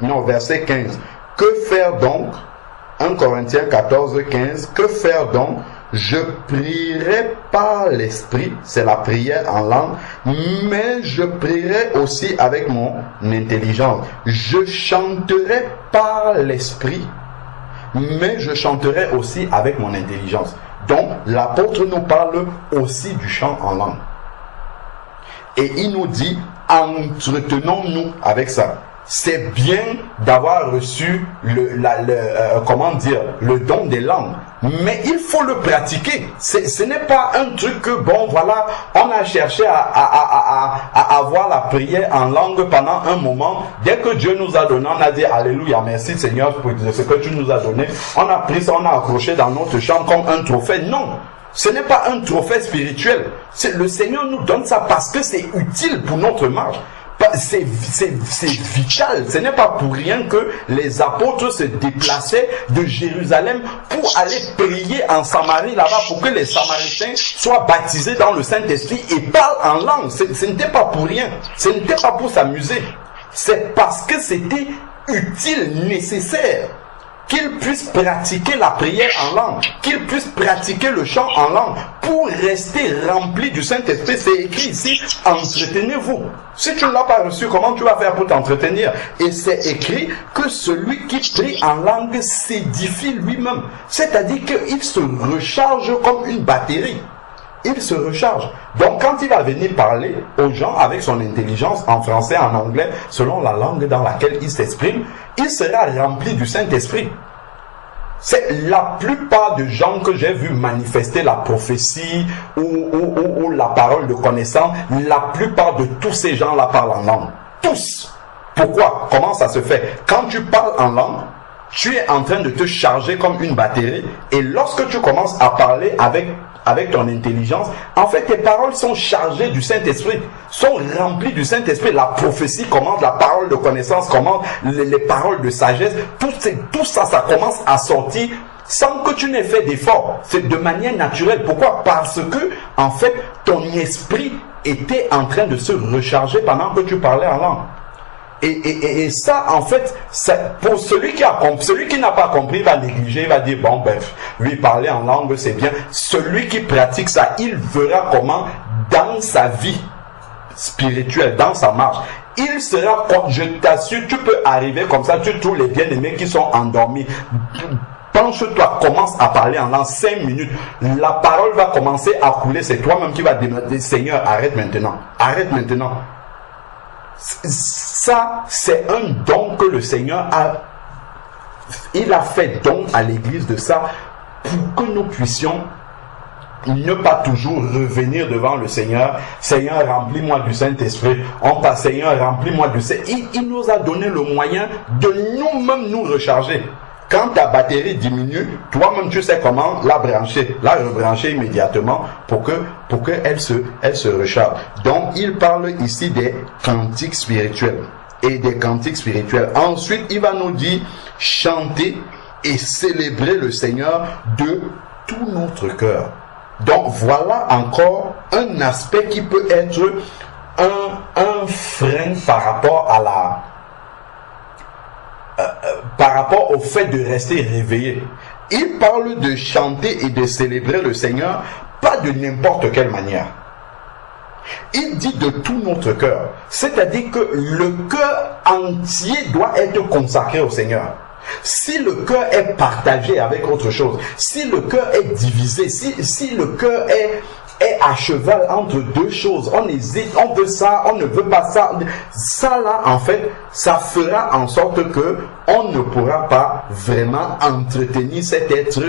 non, verset 15, que faire donc, 1 Corinthiens 14, 15, que faire donc? Je prierai par l'esprit, c'est la prière en langue, mais je prierai aussi avec mon intelligence. Je chanterai par l'esprit, mais je chanterai aussi avec mon intelligence. Donc, l'apôtre nous parle aussi du chant en langue. Et il nous dit, entretenons-nous avec ça. C'est bien d'avoir reçu le don des langues, mais il faut le pratiquer. Ce n'est pas un truc que, bon, voilà, on a cherché à avoir la prière en langue pendant un moment. Dès que Dieu nous a donné, on a dit, alléluia, merci Seigneur pour ce que tu nous as donné. On a pris ça, on a accroché dans notre chambre comme un trophée. Non, ce n'est pas un trophée spirituel. Le Seigneur nous donne ça parce que c'est utile pour notre marche. C'est vital. Ce n'est pas pour rien que les apôtres se déplaçaient de Jérusalem pour aller prier en Samarie là-bas, pour que les Samaritains soient baptisés dans le Saint-Esprit et parlent en langue. Ce n'était pas pour rien. Ce n'était pas pour s'amuser. C'est parce que c'était utile, nécessaire, qu'ils puissent pratiquer la prière en langue, qu'ils puissent pratiquer le chant en langue pour rester remplis du Saint-Esprit. C'est écrit ici, entretenez-vous. Si tu ne l'as pas reçu, comment tu vas faire pour t'entretenir? Et c'est écrit que celui qui prie en langue s'édifie lui-même. C'est-à-dire qu'il se recharge comme une batterie. Il se recharge. Donc quand il va venir parler aux gens avec son intelligence en français, en anglais, selon la langue dans laquelle il s'exprime, il sera rempli du Saint-Esprit. C'est la plupart des gens que j'ai vu manifester la prophétie ou la parole de connaissance, la plupart de tous ces gens-là parlent en langue. Tous. Pourquoi? Comment ça se fait? Quand tu parles en langue, tu es en train de te charger comme une batterie, et lorsque tu commences à parler avec ton intelligence, en fait tes paroles sont chargées du Saint-Esprit, sont remplies du Saint-Esprit. La prophétie commence, la parole de connaissance commence, les paroles de sagesse, tout ça, ça commence à sortir sans que tu n'aies fait d'effort. C'est de manière naturelle. Pourquoi? Parce que, en fait, ton esprit était en train de se recharger pendant que tu parlais en langue. Et ça, en fait, pour celui qui n'a pas compris, il va négliger, il va dire, bon, lui parler en langue, c'est bien. Celui qui pratique ça, il verra comment, dans sa vie spirituelle, dans sa marche, il sera, je t'assure, tu peux arriver comme ça, tu trouves les bien-aimés qui sont endormis. Penche-toi, commence à parler en langue 5 minutes. La parole va commencer à couler, c'est toi-même qui vas demander, Seigneur, arrête maintenant. Arrête maintenant. Ça, c'est un don que le Seigneur il a fait don à l'église de ça pour que nous puissions ne pas toujours revenir devant le Seigneur. Seigneur, remplis-moi du Saint-Esprit. On passe, Seigneur, remplis-moi du Saint-Esprit. Il nous a donné le moyen de nous-mêmes nous recharger. Quand ta batterie diminue, toi-même tu sais comment la rebrancher immédiatement pour que elle se recharge. Donc il parle ici des cantiques spirituels et des cantiques spirituels. Ensuite, il va nous dire chanter et célébrer le Seigneur de tout notre cœur. Donc voilà encore un aspect qui peut être un frein par rapport à par rapport au fait de rester réveillé. Il parle de chanter et de célébrer le Seigneur, pas de n'importe quelle manière. Il dit de tout notre cœur, c'est-à-dire que le cœur entier doit être consacré au Seigneur. Si le cœur est partagé avec autre chose, si le cœur est divisé, si le cœur est à cheval entre deux choses, on hésite, on veut ça, on ne veut pas ça, ça là en fait, ça fera en sorte que on ne pourra pas vraiment entretenir cet être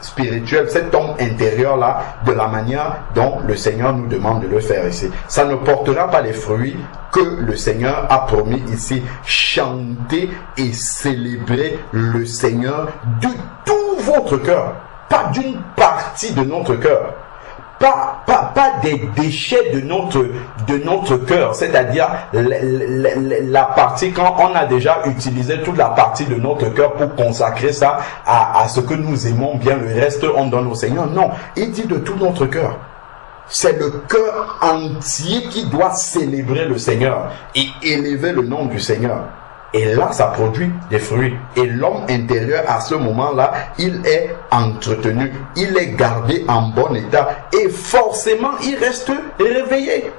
spirituel, cet homme intérieur là, de la manière dont le Seigneur nous demande de le faire ici. Ça ne portera pas les fruits que le Seigneur a promis ici. Chanter et célébrer le Seigneur de tout votre cœur, pas d'une partie de notre cœur. Pas des déchets de notre cœur, c'est-à-dire la partie quand on a déjà utilisé toute la partie de notre cœur pour consacrer ça à ce que nous aimons bien, le reste on donne au Seigneur. Non, il dit de tout notre cœur. C'est le cœur entier qui doit célébrer le Seigneur et élever le nom du Seigneur. Et là, ça produit des fruits. Et l'homme intérieur, à ce moment-là, il est entretenu, il est gardé en bon état. Et forcément, il reste réveillé.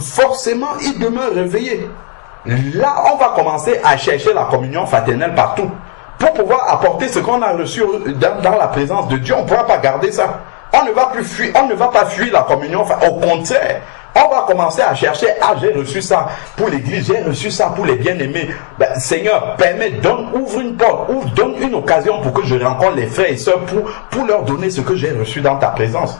Forcément, il demeure réveillé. Là, on va commencer à chercher la communion fraternelle partout. Pour pouvoir apporter ce qu'on a reçu dans la présence de Dieu, on ne pourra pas garder ça. On ne va plus fuir, on ne va pas fuir la communion. Au contraire, on va commencer à chercher. Ah, j'ai reçu ça pour l'église, j'ai reçu ça pour les bien-aimés. Ben, Seigneur, permets, ouvre une porte, donne une occasion pour que je rencontre les frères et sœurs pour leur donner ce que j'ai reçu dans ta présence.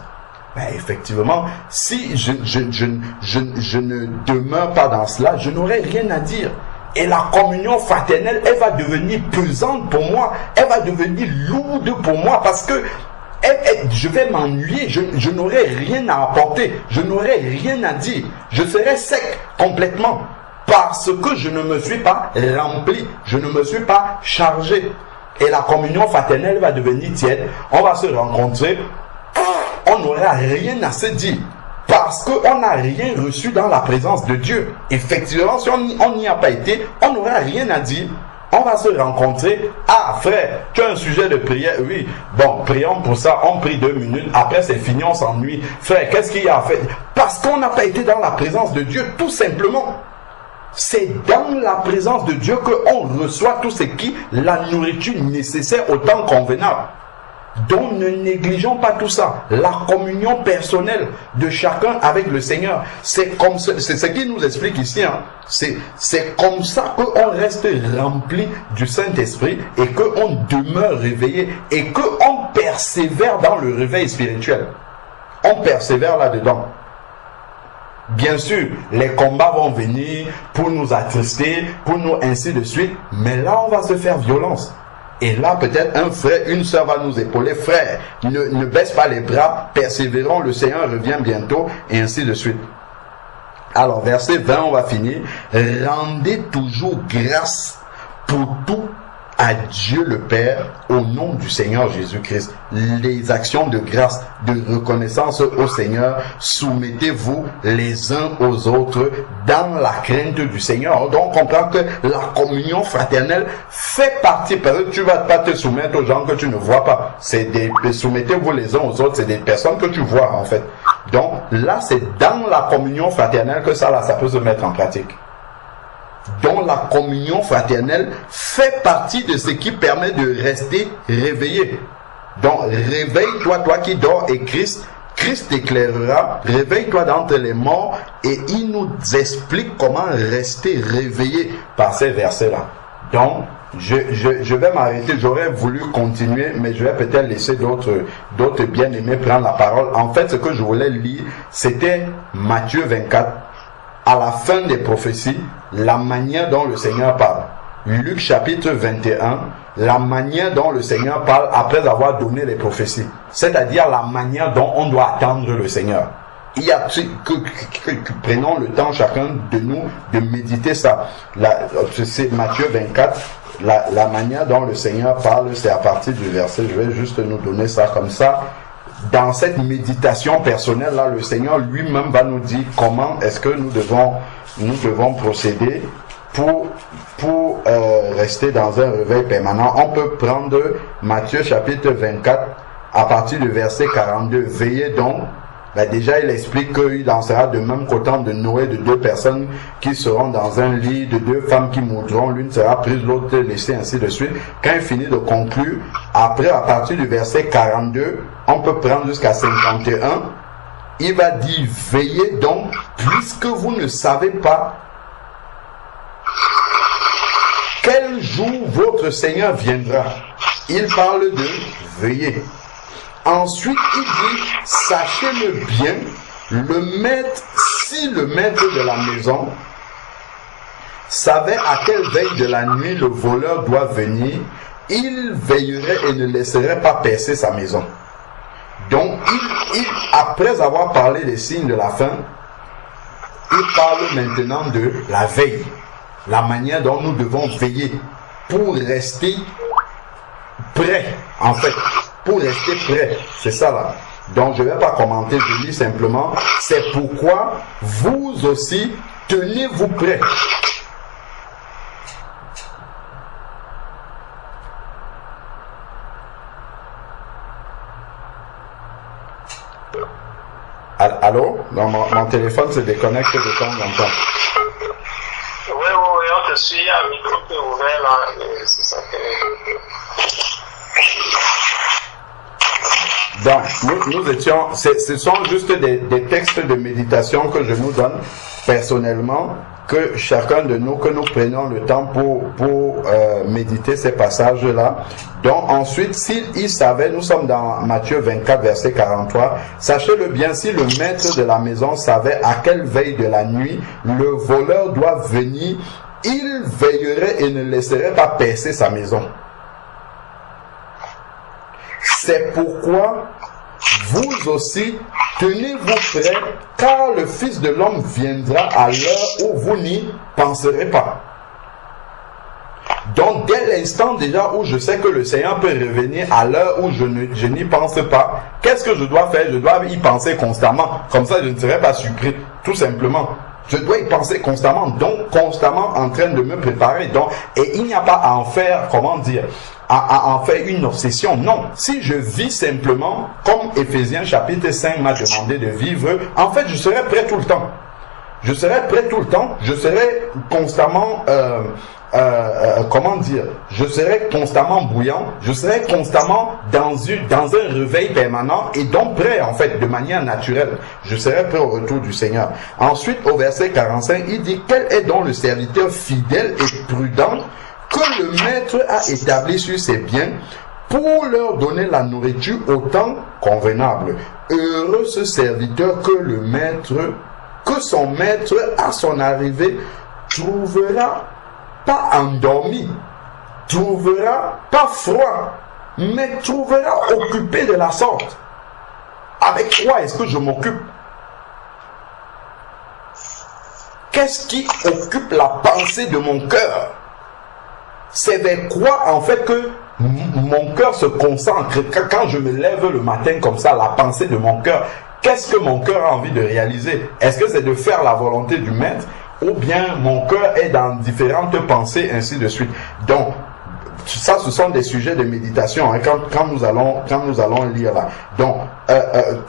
Ben, effectivement, si je ne demeure pas dans cela, je n'aurai rien à dire. Et la communion fraternelle, elle va devenir pesante pour moi, elle va devenir lourde pour moi parce que je vais m'ennuyer, je n'aurai rien à apporter, je n'aurai rien à dire, je serai sec complètement parce que je ne me suis pas rempli, je ne me suis pas chargé. Et la communion fraternelle va devenir tiède, on va se rencontrer, on n'aura rien à se dire. Parce qu'on n'a rien reçu dans la présence de Dieu. Effectivement, si on n'y a pas été, on n'aura rien à dire. On va se rencontrer. Ah frère, tu as un sujet de prière? Oui. Bon, prions pour ça. On prie 2 minutes. Après c'est fini, on s'ennuie. Frère, qu'est-ce qu'il y a à faire? Parce qu'on n'a pas été dans la présence de Dieu, tout simplement. C'est dans la présence de Dieu qu'on reçoit tout ce qui est la nourriture nécessaire au temps convenable. Donc ne négligeons pas tout ça. La communion personnelle de chacun avec le Seigneur. C'est ce qu'il nous explique ici. Hein. C'est comme ça qu'on reste rempli du Saint-Esprit et qu'on demeure réveillé et qu'on persévère dans le réveil spirituel. On persévère là-dedans. Bien sûr, les combats vont venir pour nous attrister, pour nous ainsi de suite. Mais là, on va se faire violence. Et là, peut-être un frère, une sœur va nous épauler. Frère, ne baisse pas les bras, persévérons, le Seigneur revient bientôt, et ainsi de suite. Alors, verset 20, on va finir. Rendez toujours grâce pour tout à Dieu le Père au nom du Seigneur Jésus-Christ. Les actions de grâce, de reconnaissance au Seigneur, soumettez-vous les uns aux autres dans la crainte du Seigneur. Donc on comprend que la communion fraternelle fait partie, parce que tu ne vas pas te soumettre aux gens que tu ne vois pas. Soumettez-vous les uns aux autres, c'est des personnes que tu vois en fait. Donc là c'est dans la communion fraternelle que ça peut se mettre en pratique. Dont la communion fraternelle fait partie de ce qui permet de rester réveillé. Donc réveille-toi, toi qui dors, et Christ t'éclairera. Réveille-toi d'entre les morts, et il nous explique comment rester réveillé par ces versets-là. Donc je vais m'arrêter. J'aurais voulu continuer, mais je vais peut-être laisser d'autres bien-aimés prendre la parole. En fait, ce que je voulais lire, c'était Matthieu 24. À la fin des prophéties, la manière dont le Seigneur parle. Luc chapitre 21, la manière dont le Seigneur parle après avoir donné les prophéties. C'est-à-dire la manière dont on doit attendre le Seigneur. Il y a prenons le temps chacun de nous de méditer ça. C'est Matthieu 24, la manière dont le Seigneur parle, c'est à partir du verset. Je vais juste nous donner ça comme ça. Dans cette méditation personnelle là, le Seigneur lui-même va nous dire comment est-ce que nous devons procéder pour rester dans un réveil permanent. On peut prendre Matthieu chapitre 24 à partir du verset 42. Veillez donc. Déjà il explique qu'il en sera de même qu'au temps de Noé, de 2 personnes qui seront dans un lit, de 2 femmes qui mourront, l'une sera prise, l'autre laissée, ainsi de suite. Quand il finit de conclure, après à partir du verset 42, on peut prendre jusqu'à 51, il va dire veillez donc, puisque vous ne savez pas quel jour votre Seigneur viendra. Il parle de veiller. Ensuite, il dit, sachez-le bien, si le maître de la maison savait à quelle veille de la nuit le voleur doit venir, il veillerait et ne laisserait pas percer sa maison. Donc, après avoir parlé des signes de la fin, il parle maintenant de la veille, la manière dont nous devons veiller pour rester prêts, en fait. Pour rester prêt, c'est ça là. Donc je ne vais pas commenter, je lis simplement. C'est pourquoi vous aussi, tenez-vous prêts. Allô? Non, mon téléphone se déconnecte de temps en temps. Oui, on te suit, un micro qui est ouvert là, et c'est ça que... Donc, nous étions, ce sont juste des textes de méditation que je nous donne personnellement, que chacun de nous, que nous prenions le temps pour méditer ces passages-là. Donc ensuite, s'il savait, nous sommes dans Matthieu 24, verset 43, sachez-le bien, si le maître de la maison savait à quelle veille de la nuit le voleur doit venir, il veillerait et ne laisserait pas percer sa maison. C'est pourquoi vous aussi, tenez-vous prêts, car le Fils de l'homme viendra à l'heure où vous n'y penserez pas. Donc, dès l'instant déjà où je sais que le Seigneur peut revenir à l'heure où je n'y pense pas, qu'est-ce que je dois faire? Je dois y penser constamment. Comme ça, je ne serai pas surpris, tout simplement. Je dois y penser constamment, donc constamment en train de me préparer. Donc, et il n'y a pas à en faire, comment dire, à en faire une obsession. Non, si je vis simplement, comme Éphésiens chapitre 5 m'a demandé de vivre, en fait, je serai prêt tout le temps. Je serai prêt tout le temps, je serai constamment, comment dire, je serai constamment bouillant, je serai constamment dans un réveil permanent et donc prêt en fait, de manière naturelle. Je serai prêt au retour du Seigneur. Ensuite, au verset 45, il dit, quel est donc le serviteur fidèle et prudent que le maître a établi sur ses biens pour leur donner la nourriture au temps convenable. Heureux ce serviteur que son maître à son arrivée trouvera pas endormi, trouvera pas froid, mais trouvera occupé de la sorte. Avec quoi est-ce que je m'occupe? Qu'est-ce qui occupe la pensée de mon cœur? C'est vers quoi en fait que mon cœur se concentre? Quand je me lève le matin comme ça, la pensée de mon cœur, qu'est-ce que mon cœur a envie de réaliser? Est-ce que c'est de faire la volonté du maître? Ou bien mon cœur est dans différentes pensées, ainsi de suite. Donc, ça, ce sont des sujets de méditation, hein, quand nous allons lire là. Donc,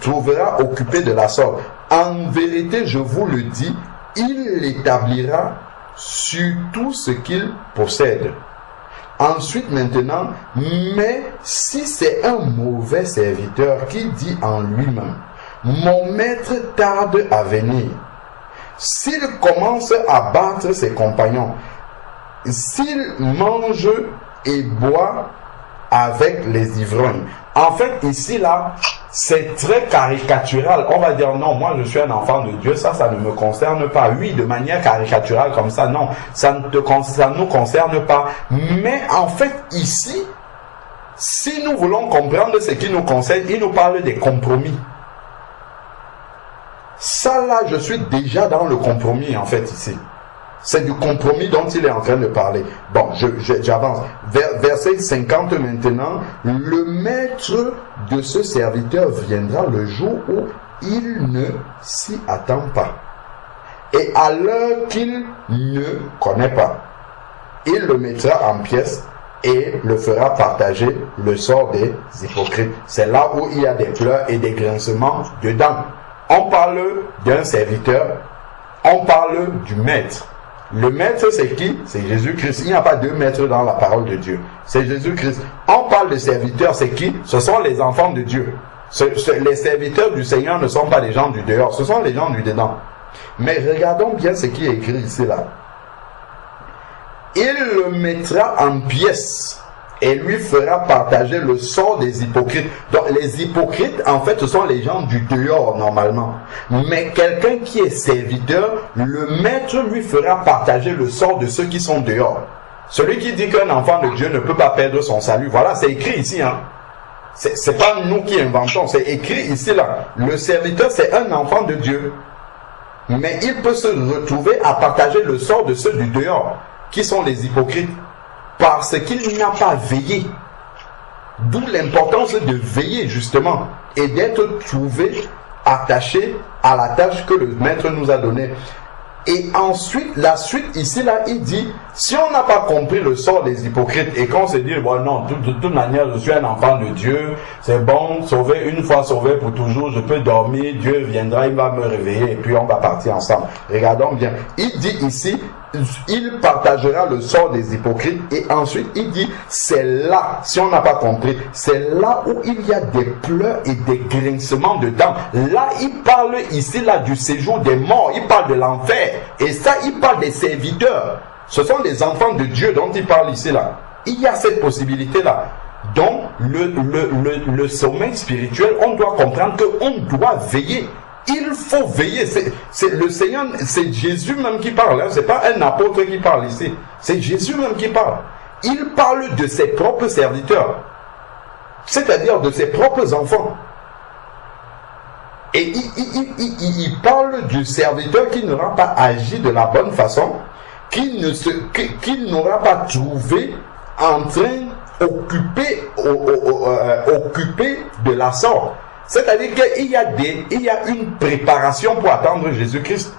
trouvera occupé de la sorte. En vérité, je vous le dis, il l'établira sur tout ce qu'il possède. Ensuite, maintenant, mais si c'est un mauvais serviteur qui dit en lui-même, mon maître tarde à venir, s'il commence à battre ses compagnons, s'il mange et boit avec les ivrognes. En fait, ici, là, c'est très caricatural. On va dire, non, moi, je suis un enfant de Dieu, ça ne me concerne pas. Oui, de manière caricaturale comme ça, non, ça ne nous concerne pas. Mais en fait, ici, si nous voulons comprendre ce qui nous concerne, il nous parle des compromis. Ça, là, je suis déjà dans le compromis, en fait, ici. C'est du compromis dont il est en train de parler. Bon, j'avance. Verset 50 maintenant. Le maître de ce serviteur viendra le jour où il ne s'y attend pas. Et à l'heure qu'il ne connaît pas. Il le mettra en pièces et le fera partager le sort des hypocrites. C'est là où il y a des pleurs et des grincements dedans. On parle d'un serviteur, on parle du maître. Le maître, c'est qui? C'est Jésus-Christ. Il n'y a pas deux maîtres dans la parole de Dieu. C'est Jésus-Christ. On parle de serviteurs, c'est qui? Ce sont les enfants de Dieu. Les serviteurs du Seigneur ne sont pas les gens du dehors, ce sont les gens du dedans. Mais regardons bien ce qui est écrit ici, là. Il le mettra en pièces et lui fera partager le sort des hypocrites. Donc les hypocrites, en fait, ce sont les gens du dehors normalement. Mais quelqu'un qui est serviteur, le maître lui fera partager le sort de ceux qui sont dehors. Celui qui dit qu'un enfant de Dieu ne peut pas perdre son salut, voilà, c'est écrit ici, hein. C'est pas nous qui inventons, c'est écrit ici là. Le serviteur, c'est un enfant de Dieu. Mais il peut se retrouver à partager le sort de ceux du dehors, qui sont les hypocrites. Parce qu'il n'a pas veillé. D'où l'importance de veiller, justement. et d'être trouvés attachés à la tâche que le maître nous a donnée. Et ensuite, la suite ici, là, il dit, si on n'a pas compris le sort des hypocrites et qu'on se dit, bon non, de toute manière, je suis un enfant de Dieu, c'est bon, sauvé, une fois sauvé pour toujours, je peux dormir, Dieu viendra, il va me réveiller et puis on va partir ensemble. Regardons bien. Il dit ici, il partagera le sort des hypocrites et ensuite il dit, c'est là, si on n'a pas compris, c'est là où il y a des pleurs et des grincements de dents. Là, il parle ici, là, du séjour des morts, il parle de l'enfer. Et ça, il parle des serviteurs. Ce sont des enfants de Dieu dont il parle ici, là. Il y a cette possibilité-là. Donc, le sommeil spirituel, on doit comprendre qu'on doit veiller. Il faut veiller. C'est le Seigneur, c'est Jésus même qui parle. Hein. Ce n'est pas un apôtre qui parle ici. C'est Jésus même qui parle. Il parle de ses propres serviteurs. C'est-à-dire de ses propres enfants. Et il parle du serviteur qui n'aura pas agi de la bonne façon, qui n'aura pas trouvé en train occupé de la sorte. C'est-à-dire qu'il y a une préparation pour attendre Jésus-Christ.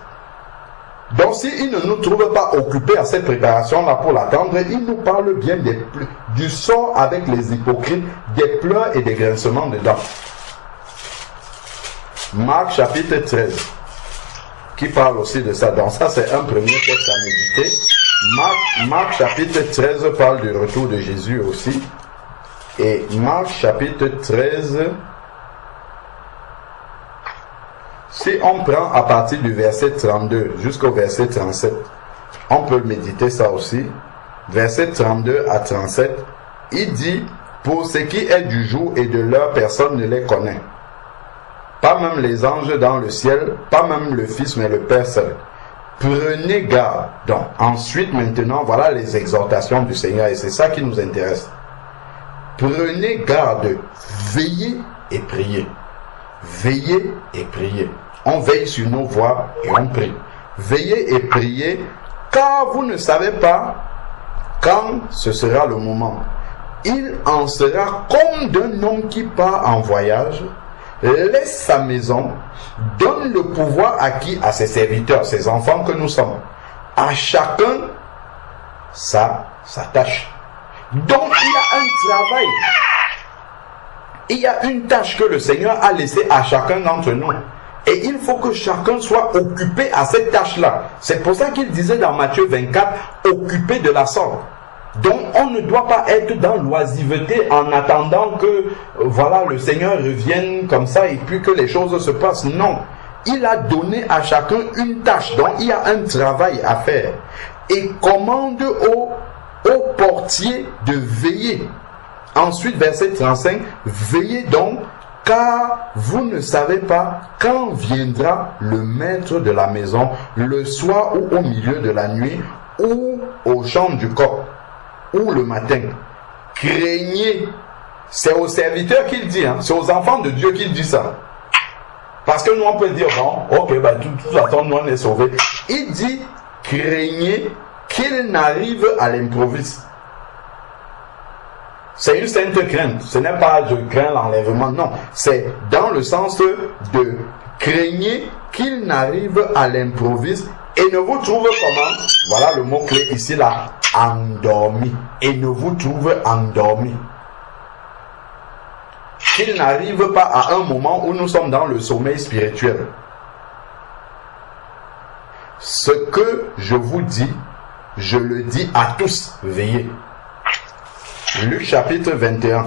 Donc s'il ne nous trouve pas occupés à cette préparation-là pour l'attendre, il nous parle bien du sort avec les hypocrites, des pleurs et des grincements de dents. Marc chapitre 13, qui parle aussi de ça. Donc ça c'est un premier texte à méditer. Marc chapitre 13 parle du retour de Jésus aussi. Et Marc chapitre 13, si on prend à partir du verset 32 jusqu'au verset 37, on peut méditer ça aussi. Verset 32 à 37, il dit, pour ce qui est du jour et de l'heure, personne ne les connaît. Pas même les anges dans le ciel, pas même le Fils, mais le Père seul. Prenez garde. Donc, ensuite, maintenant, voilà les exhortations du Seigneur, et c'est ça qui nous intéresse. Prenez garde, veillez et priez. Veillez et priez. On veille sur nos voies et on prie. Veillez et priez, car vous ne savez pas quand ce sera le moment. Il en sera comme d'un homme qui part en voyage, laisse sa maison, donne le pouvoir acquis à ses serviteurs, ses enfants que nous sommes. À chacun sa tâche. Donc il y a un travail. Il y a une tâche que le Seigneur a laissée à chacun d'entre nous. Et il faut que chacun soit occupé à cette tâche-là. C'est pour ça qu'il disait dans Matthieu 24, occupé de la sorte. Donc on ne doit pas être dans l'oisiveté en attendant que voilà, le Seigneur revienne comme ça et puis que les choses se passent. Non, il a donné à chacun une tâche. Donc il y a un travail à faire. Et commande au portier de veiller. Ensuite, verset 35, veillez donc, car vous ne savez pas quand viendra le maître de la maison, le soir ou au milieu de la nuit, ou au chant du coq, ou le matin. Craignez. C'est aux serviteurs qu'il dit, hein? C'est aux enfants de Dieu qu'il dit ça. Parce que nous on peut dire, bon, ok, bah, de toute façon nous on est sauvés. Il dit, craignez qu'il n'arrive à l'improviste. C'est une sainte crainte. Ce n'est pas je crains l'enlèvement, non. C'est dans le sens de craignez qu'il n'arrive à l'improviste et ne vous trouve comment, voilà le mot clé ici là, endormi. Et ne vous trouve endormi. Qu'il n'arrive pas à un moment où nous sommes dans le sommeil spirituel. Ce que je vous dis, je le dis à tous, veillez. Luc chapitre 21.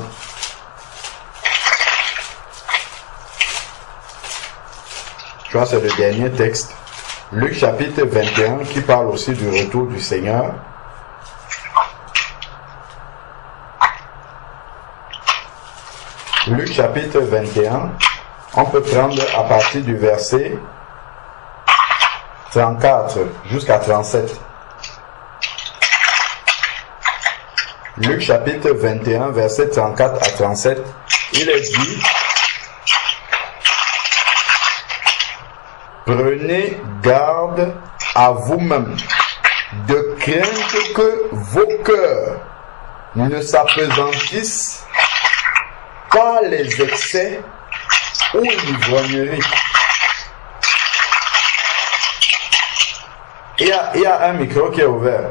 Je crois que c'est le dernier texte. Luc chapitre 21 qui parle aussi du retour du Seigneur. Luc chapitre 21, on peut prendre à partir du verset 34 jusqu'à 37. Luc chapitre 21, verset 34 à 37, il est dit, prenez garde à vous-même, de crainte que vos cœurs ne s'apesantissent par les excès ou l'ivrognerie. Il y a un micro qui est ouvert.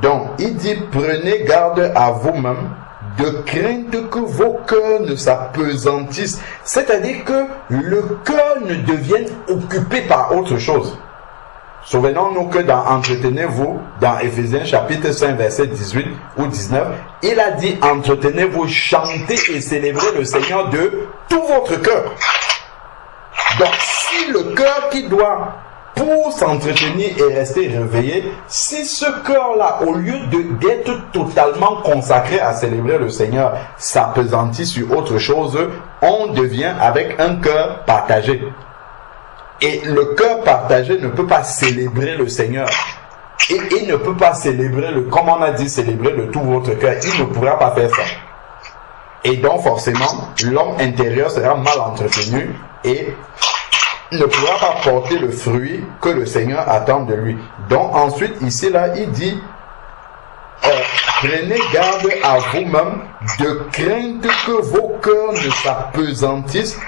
Donc, il dit, prenez garde à vous-même, de crainte que vos cœurs ne s'apesantissent. C'est-à-dire que le cœur ne devienne occupé par autre chose. Souvenons-nous que dans Entretenez-vous, dans Éphésiens chapitre 5, verset 18 ou 19, il a dit, entretenez-vous, chantez et célébrez le Seigneur de tout votre cœur. Donc, si le cœur qui doit pour s'entretenir et rester réveillé, si ce cœur-là, au lieu d'être totalement consacré à célébrer le Seigneur, s'appesantit sur autre chose, on devient avec un cœur partagé. Et le cœur partagé ne peut pas célébrer le Seigneur. Et il ne peut pas célébrer, comme on a dit, célébrer de tout votre cœur. Il ne pourra pas faire ça. Et donc forcément, l'homme intérieur sera mal entretenu et ne pourra pas porter le fruit que le Seigneur attend de lui. Donc ensuite, ici, là, il dit, prenez garde à vous-même de crainte que vos cœurs ne s'apesantissent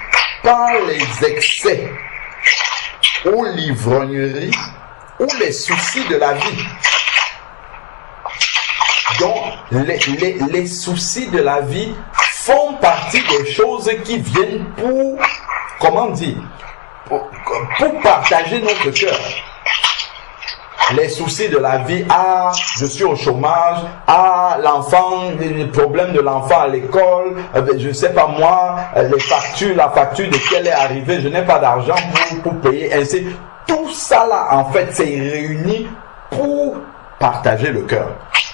par les excès ou l'ivrognerie ou les soucis de la vie. Donc, les soucis de la vie font partie des choses qui viennent pour, comment dire, pour partager notre cœur. Les soucis de la vie, je suis au chômage, l'enfant, les problèmes de l'enfant à l'école, je ne sais pas moi, les factures, la facture de quelle est arrivée, je n'ai pas d'argent pour payer, ainsi. Tout ça là, en fait, c'est réuni pour partager le cœur.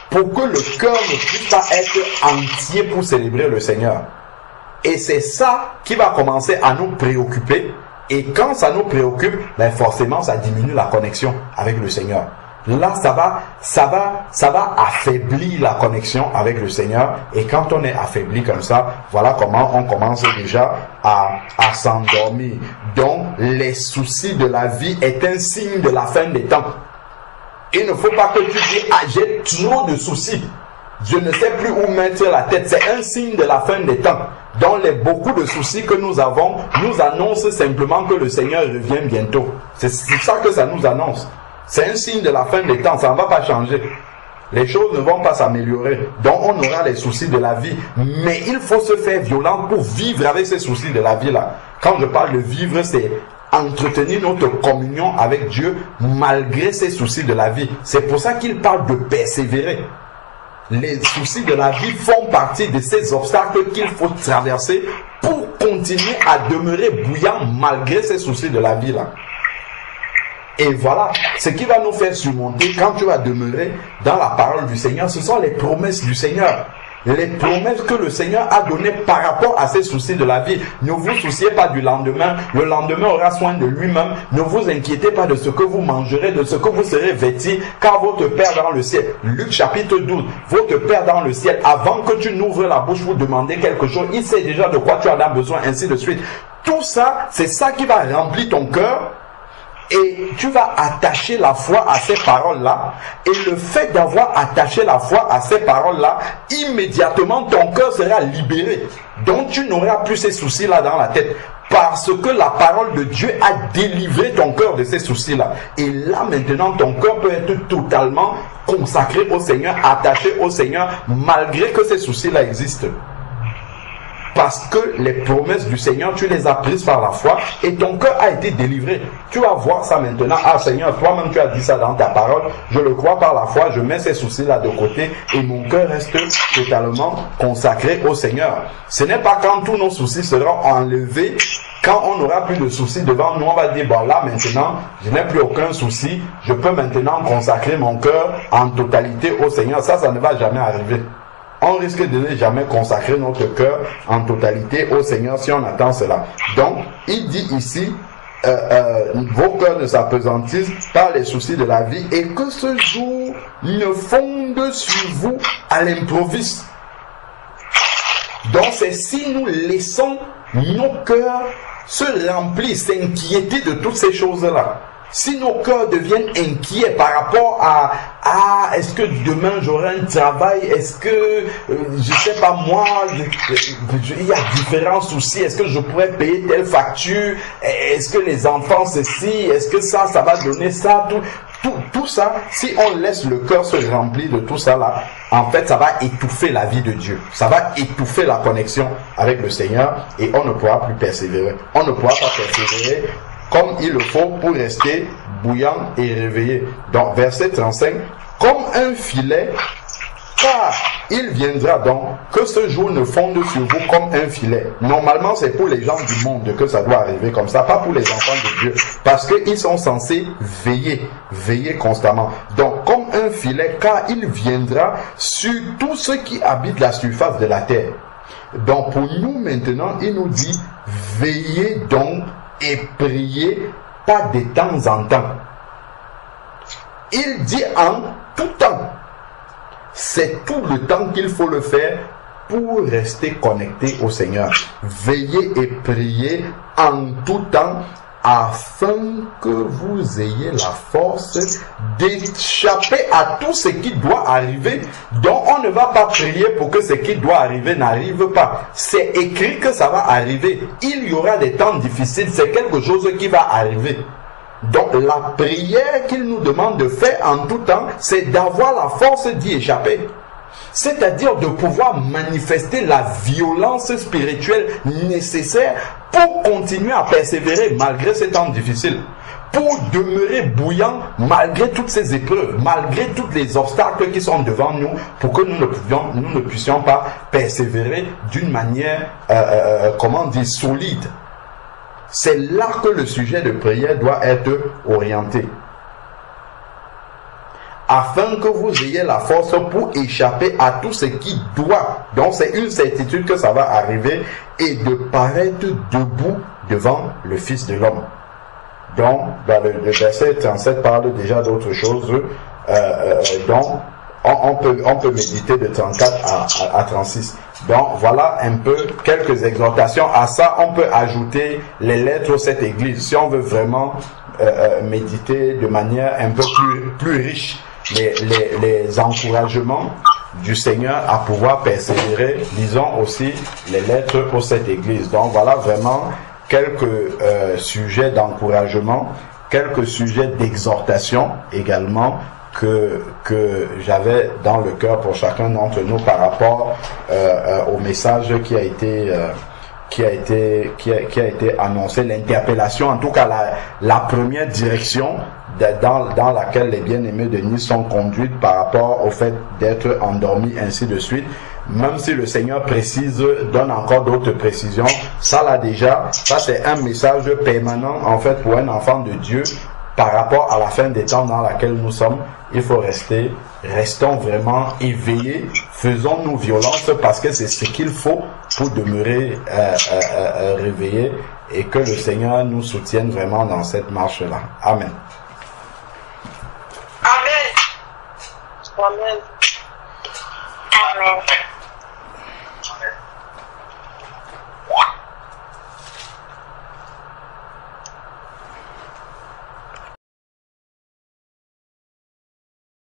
Pour que le cœur ne puisse pas être entier pour célébrer le Seigneur. Et c'est ça qui va commencer à nous préoccuper. Et quand ça nous préoccupe, ben forcément, ça diminue la connexion avec le Seigneur. Là, ça va affaiblir la connexion avec le Seigneur. Et quand on est affaibli comme ça, voilà comment on commence déjà à s'endormir. Donc, les soucis de la vie est un signe de la fin des temps. Il ne faut pas que tu dises, j'ai trop de soucis. Je ne sais plus où mettre la tête. C'est un signe de la fin des temps. Donc beaucoup de soucis que nous avons nous annoncent simplement que le Seigneur revient bientôt. C'est ça que ça nous annonce. C'est un signe de la fin des temps. Ça ne va pas changer. Les choses ne vont pas s'améliorer. Donc on aura les soucis de la vie. Mais il faut se faire violent pour vivre avec ces soucis de la vie là. Quand je parle de vivre, c'est entretenir notre communion avec Dieu malgré ces soucis de la vie. C'est pour ça qu'il parle de persévérer. Les soucis de la vie font partie de ces obstacles qu'il faut traverser pour continuer à demeurer bouillant malgré ces soucis de la vie là. Et voilà, ce qui va nous faire surmonter quand tu vas demeurer dans la parole du Seigneur, ce sont les promesses du Seigneur. Les promesses que le Seigneur a données par rapport à ces soucis de la vie. Ne vous souciez pas du lendemain. Le lendemain aura soin de lui-même. Ne vous inquiétez pas de ce que vous mangerez, de ce que vous serez vêtis, car votre Père dans le ciel, Luc chapitre 12, votre Père dans le ciel, avant que tu n'ouvres la bouche pour demander quelque chose, il sait déjà de quoi tu en as besoin, ainsi de suite. Tout ça, c'est ça qui va remplir ton cœur. Et tu vas attacher la foi à ces paroles-là. Et le fait d'avoir attaché la foi à ces paroles-là, immédiatement ton cœur sera libéré. Donc tu n'auras plus ces soucis-là dans la tête. Parce que la parole de Dieu a délivré ton cœur de ces soucis-là. Et là maintenant, ton cœur peut être totalement consacré au Seigneur, attaché au Seigneur, malgré que ces soucis-là existent. Parce que les promesses du Seigneur, tu les as prises par la foi et ton cœur a été délivré. Tu vas voir ça maintenant. Seigneur, toi-même tu as dit ça dans ta parole. Je le crois par la foi, je mets ces soucis-là de côté et mon cœur reste totalement consacré au Seigneur. Ce n'est pas quand tous nos soucis seront enlevés, quand on n'aura plus de soucis devant nous, on va dire, bon là maintenant, je n'ai plus aucun souci, je peux maintenant consacrer mon cœur en totalité au Seigneur. Ça ne va jamais arriver. On risque de ne jamais consacrer notre cœur en totalité au Seigneur si on attend cela. Donc, il dit ici, vos cœurs ne s'apesantissent par les soucis de la vie et que ce jour ne fonde sur vous à l'improviste. Donc, c'est si nous laissons nos cœurs se remplir, s'inquiéter de toutes ces choses-là. si nos cœurs deviennent inquiets par rapport à est-ce que demain j'aurai un travail, est-ce que, je sais pas moi, il y a différents soucis, est-ce que je pourrais payer telle facture, est-ce que les enfants ceci, est-ce que ça va donner ça, tout ça, si on laisse le cœur se remplir de tout ça là, en fait ça va étouffer la vie de Dieu, ça va étouffer la connexion avec le Seigneur et on ne pourra plus persévérer. On ne pourra pas persévérer comme il le faut pour rester bouillant et réveillé. Donc verset 35, comme un filet, car il viendra donc que ce jour ne fonde sur vous comme un filet. Normalement, c'est pour les gens du monde que ça doit arriver comme ça, pas pour les enfants de Dieu. Parce qu'ils sont censés veiller constamment. Donc, comme un filet, car il viendra sur tous ceux qui habitent la surface de la terre. Donc, pour nous maintenant, il nous dit, veillez donc et priez pas de temps en temps. Il dit en tout temps. C'est tout le temps qu'il faut le faire pour rester connecté au Seigneur. Veillez et priez en tout temps afin que vous ayez la force d'échapper à tout ce qui doit arriver. Donc on ne va pas prier pour que ce qui doit arriver n'arrive pas. C'est écrit que ça va arriver. Il y aura des temps difficiles. C'est quelque chose qui va arriver. Donc la prière qu'il nous demande de faire en tout temps, c'est d'avoir la force d'y échapper. C'est-à-dire de pouvoir manifester la violence spirituelle nécessaire pour continuer à persévérer malgré ces temps difficiles. Pour demeurer bouillant malgré toutes ces épreuves, malgré tous les obstacles qui sont devant nous, pour que nous ne puissions pas persévérer d'une manière, solide. C'est là que le sujet de prière doit être orienté. Afin que vous ayez la force pour échapper à tout ce qui doit. Donc c'est une certitude que ça va arriver et de paraître debout devant le Fils de l'homme. Donc dans le verset 37 parle déjà d'autre chose. Donc on peut méditer de 34 à 36. Donc voilà un peu quelques exhortations. À ça, on peut ajouter les lettres de cette église. Si on veut vraiment méditer de manière un peu plus riche, les encouragements du Seigneur à pouvoir persévérer, lisons aussi les lettres pour cette église. Donc voilà vraiment quelques sujets d'encouragement, quelques sujets d'exhortation également que j'avais dans le cœur pour chacun d'entre nous par rapport au message qui a été annoncé, l'interpellation, en tout cas la première direction dans laquelle les bien-aimés de Nice sont conduites par rapport au fait d'être endormis, ainsi de suite. Même si le Seigneur donne encore d'autres précisions, ça c'est un message permanent en fait pour un enfant de Dieu. Par rapport à la fin des temps dans laquelle nous sommes, il faut restons vraiment éveillés, faisons-nous violence parce que c'est ce qu'il faut pour demeurer réveillés et que le Seigneur nous soutienne vraiment dans cette marche-là. Amen. Amen. Amen. Amen.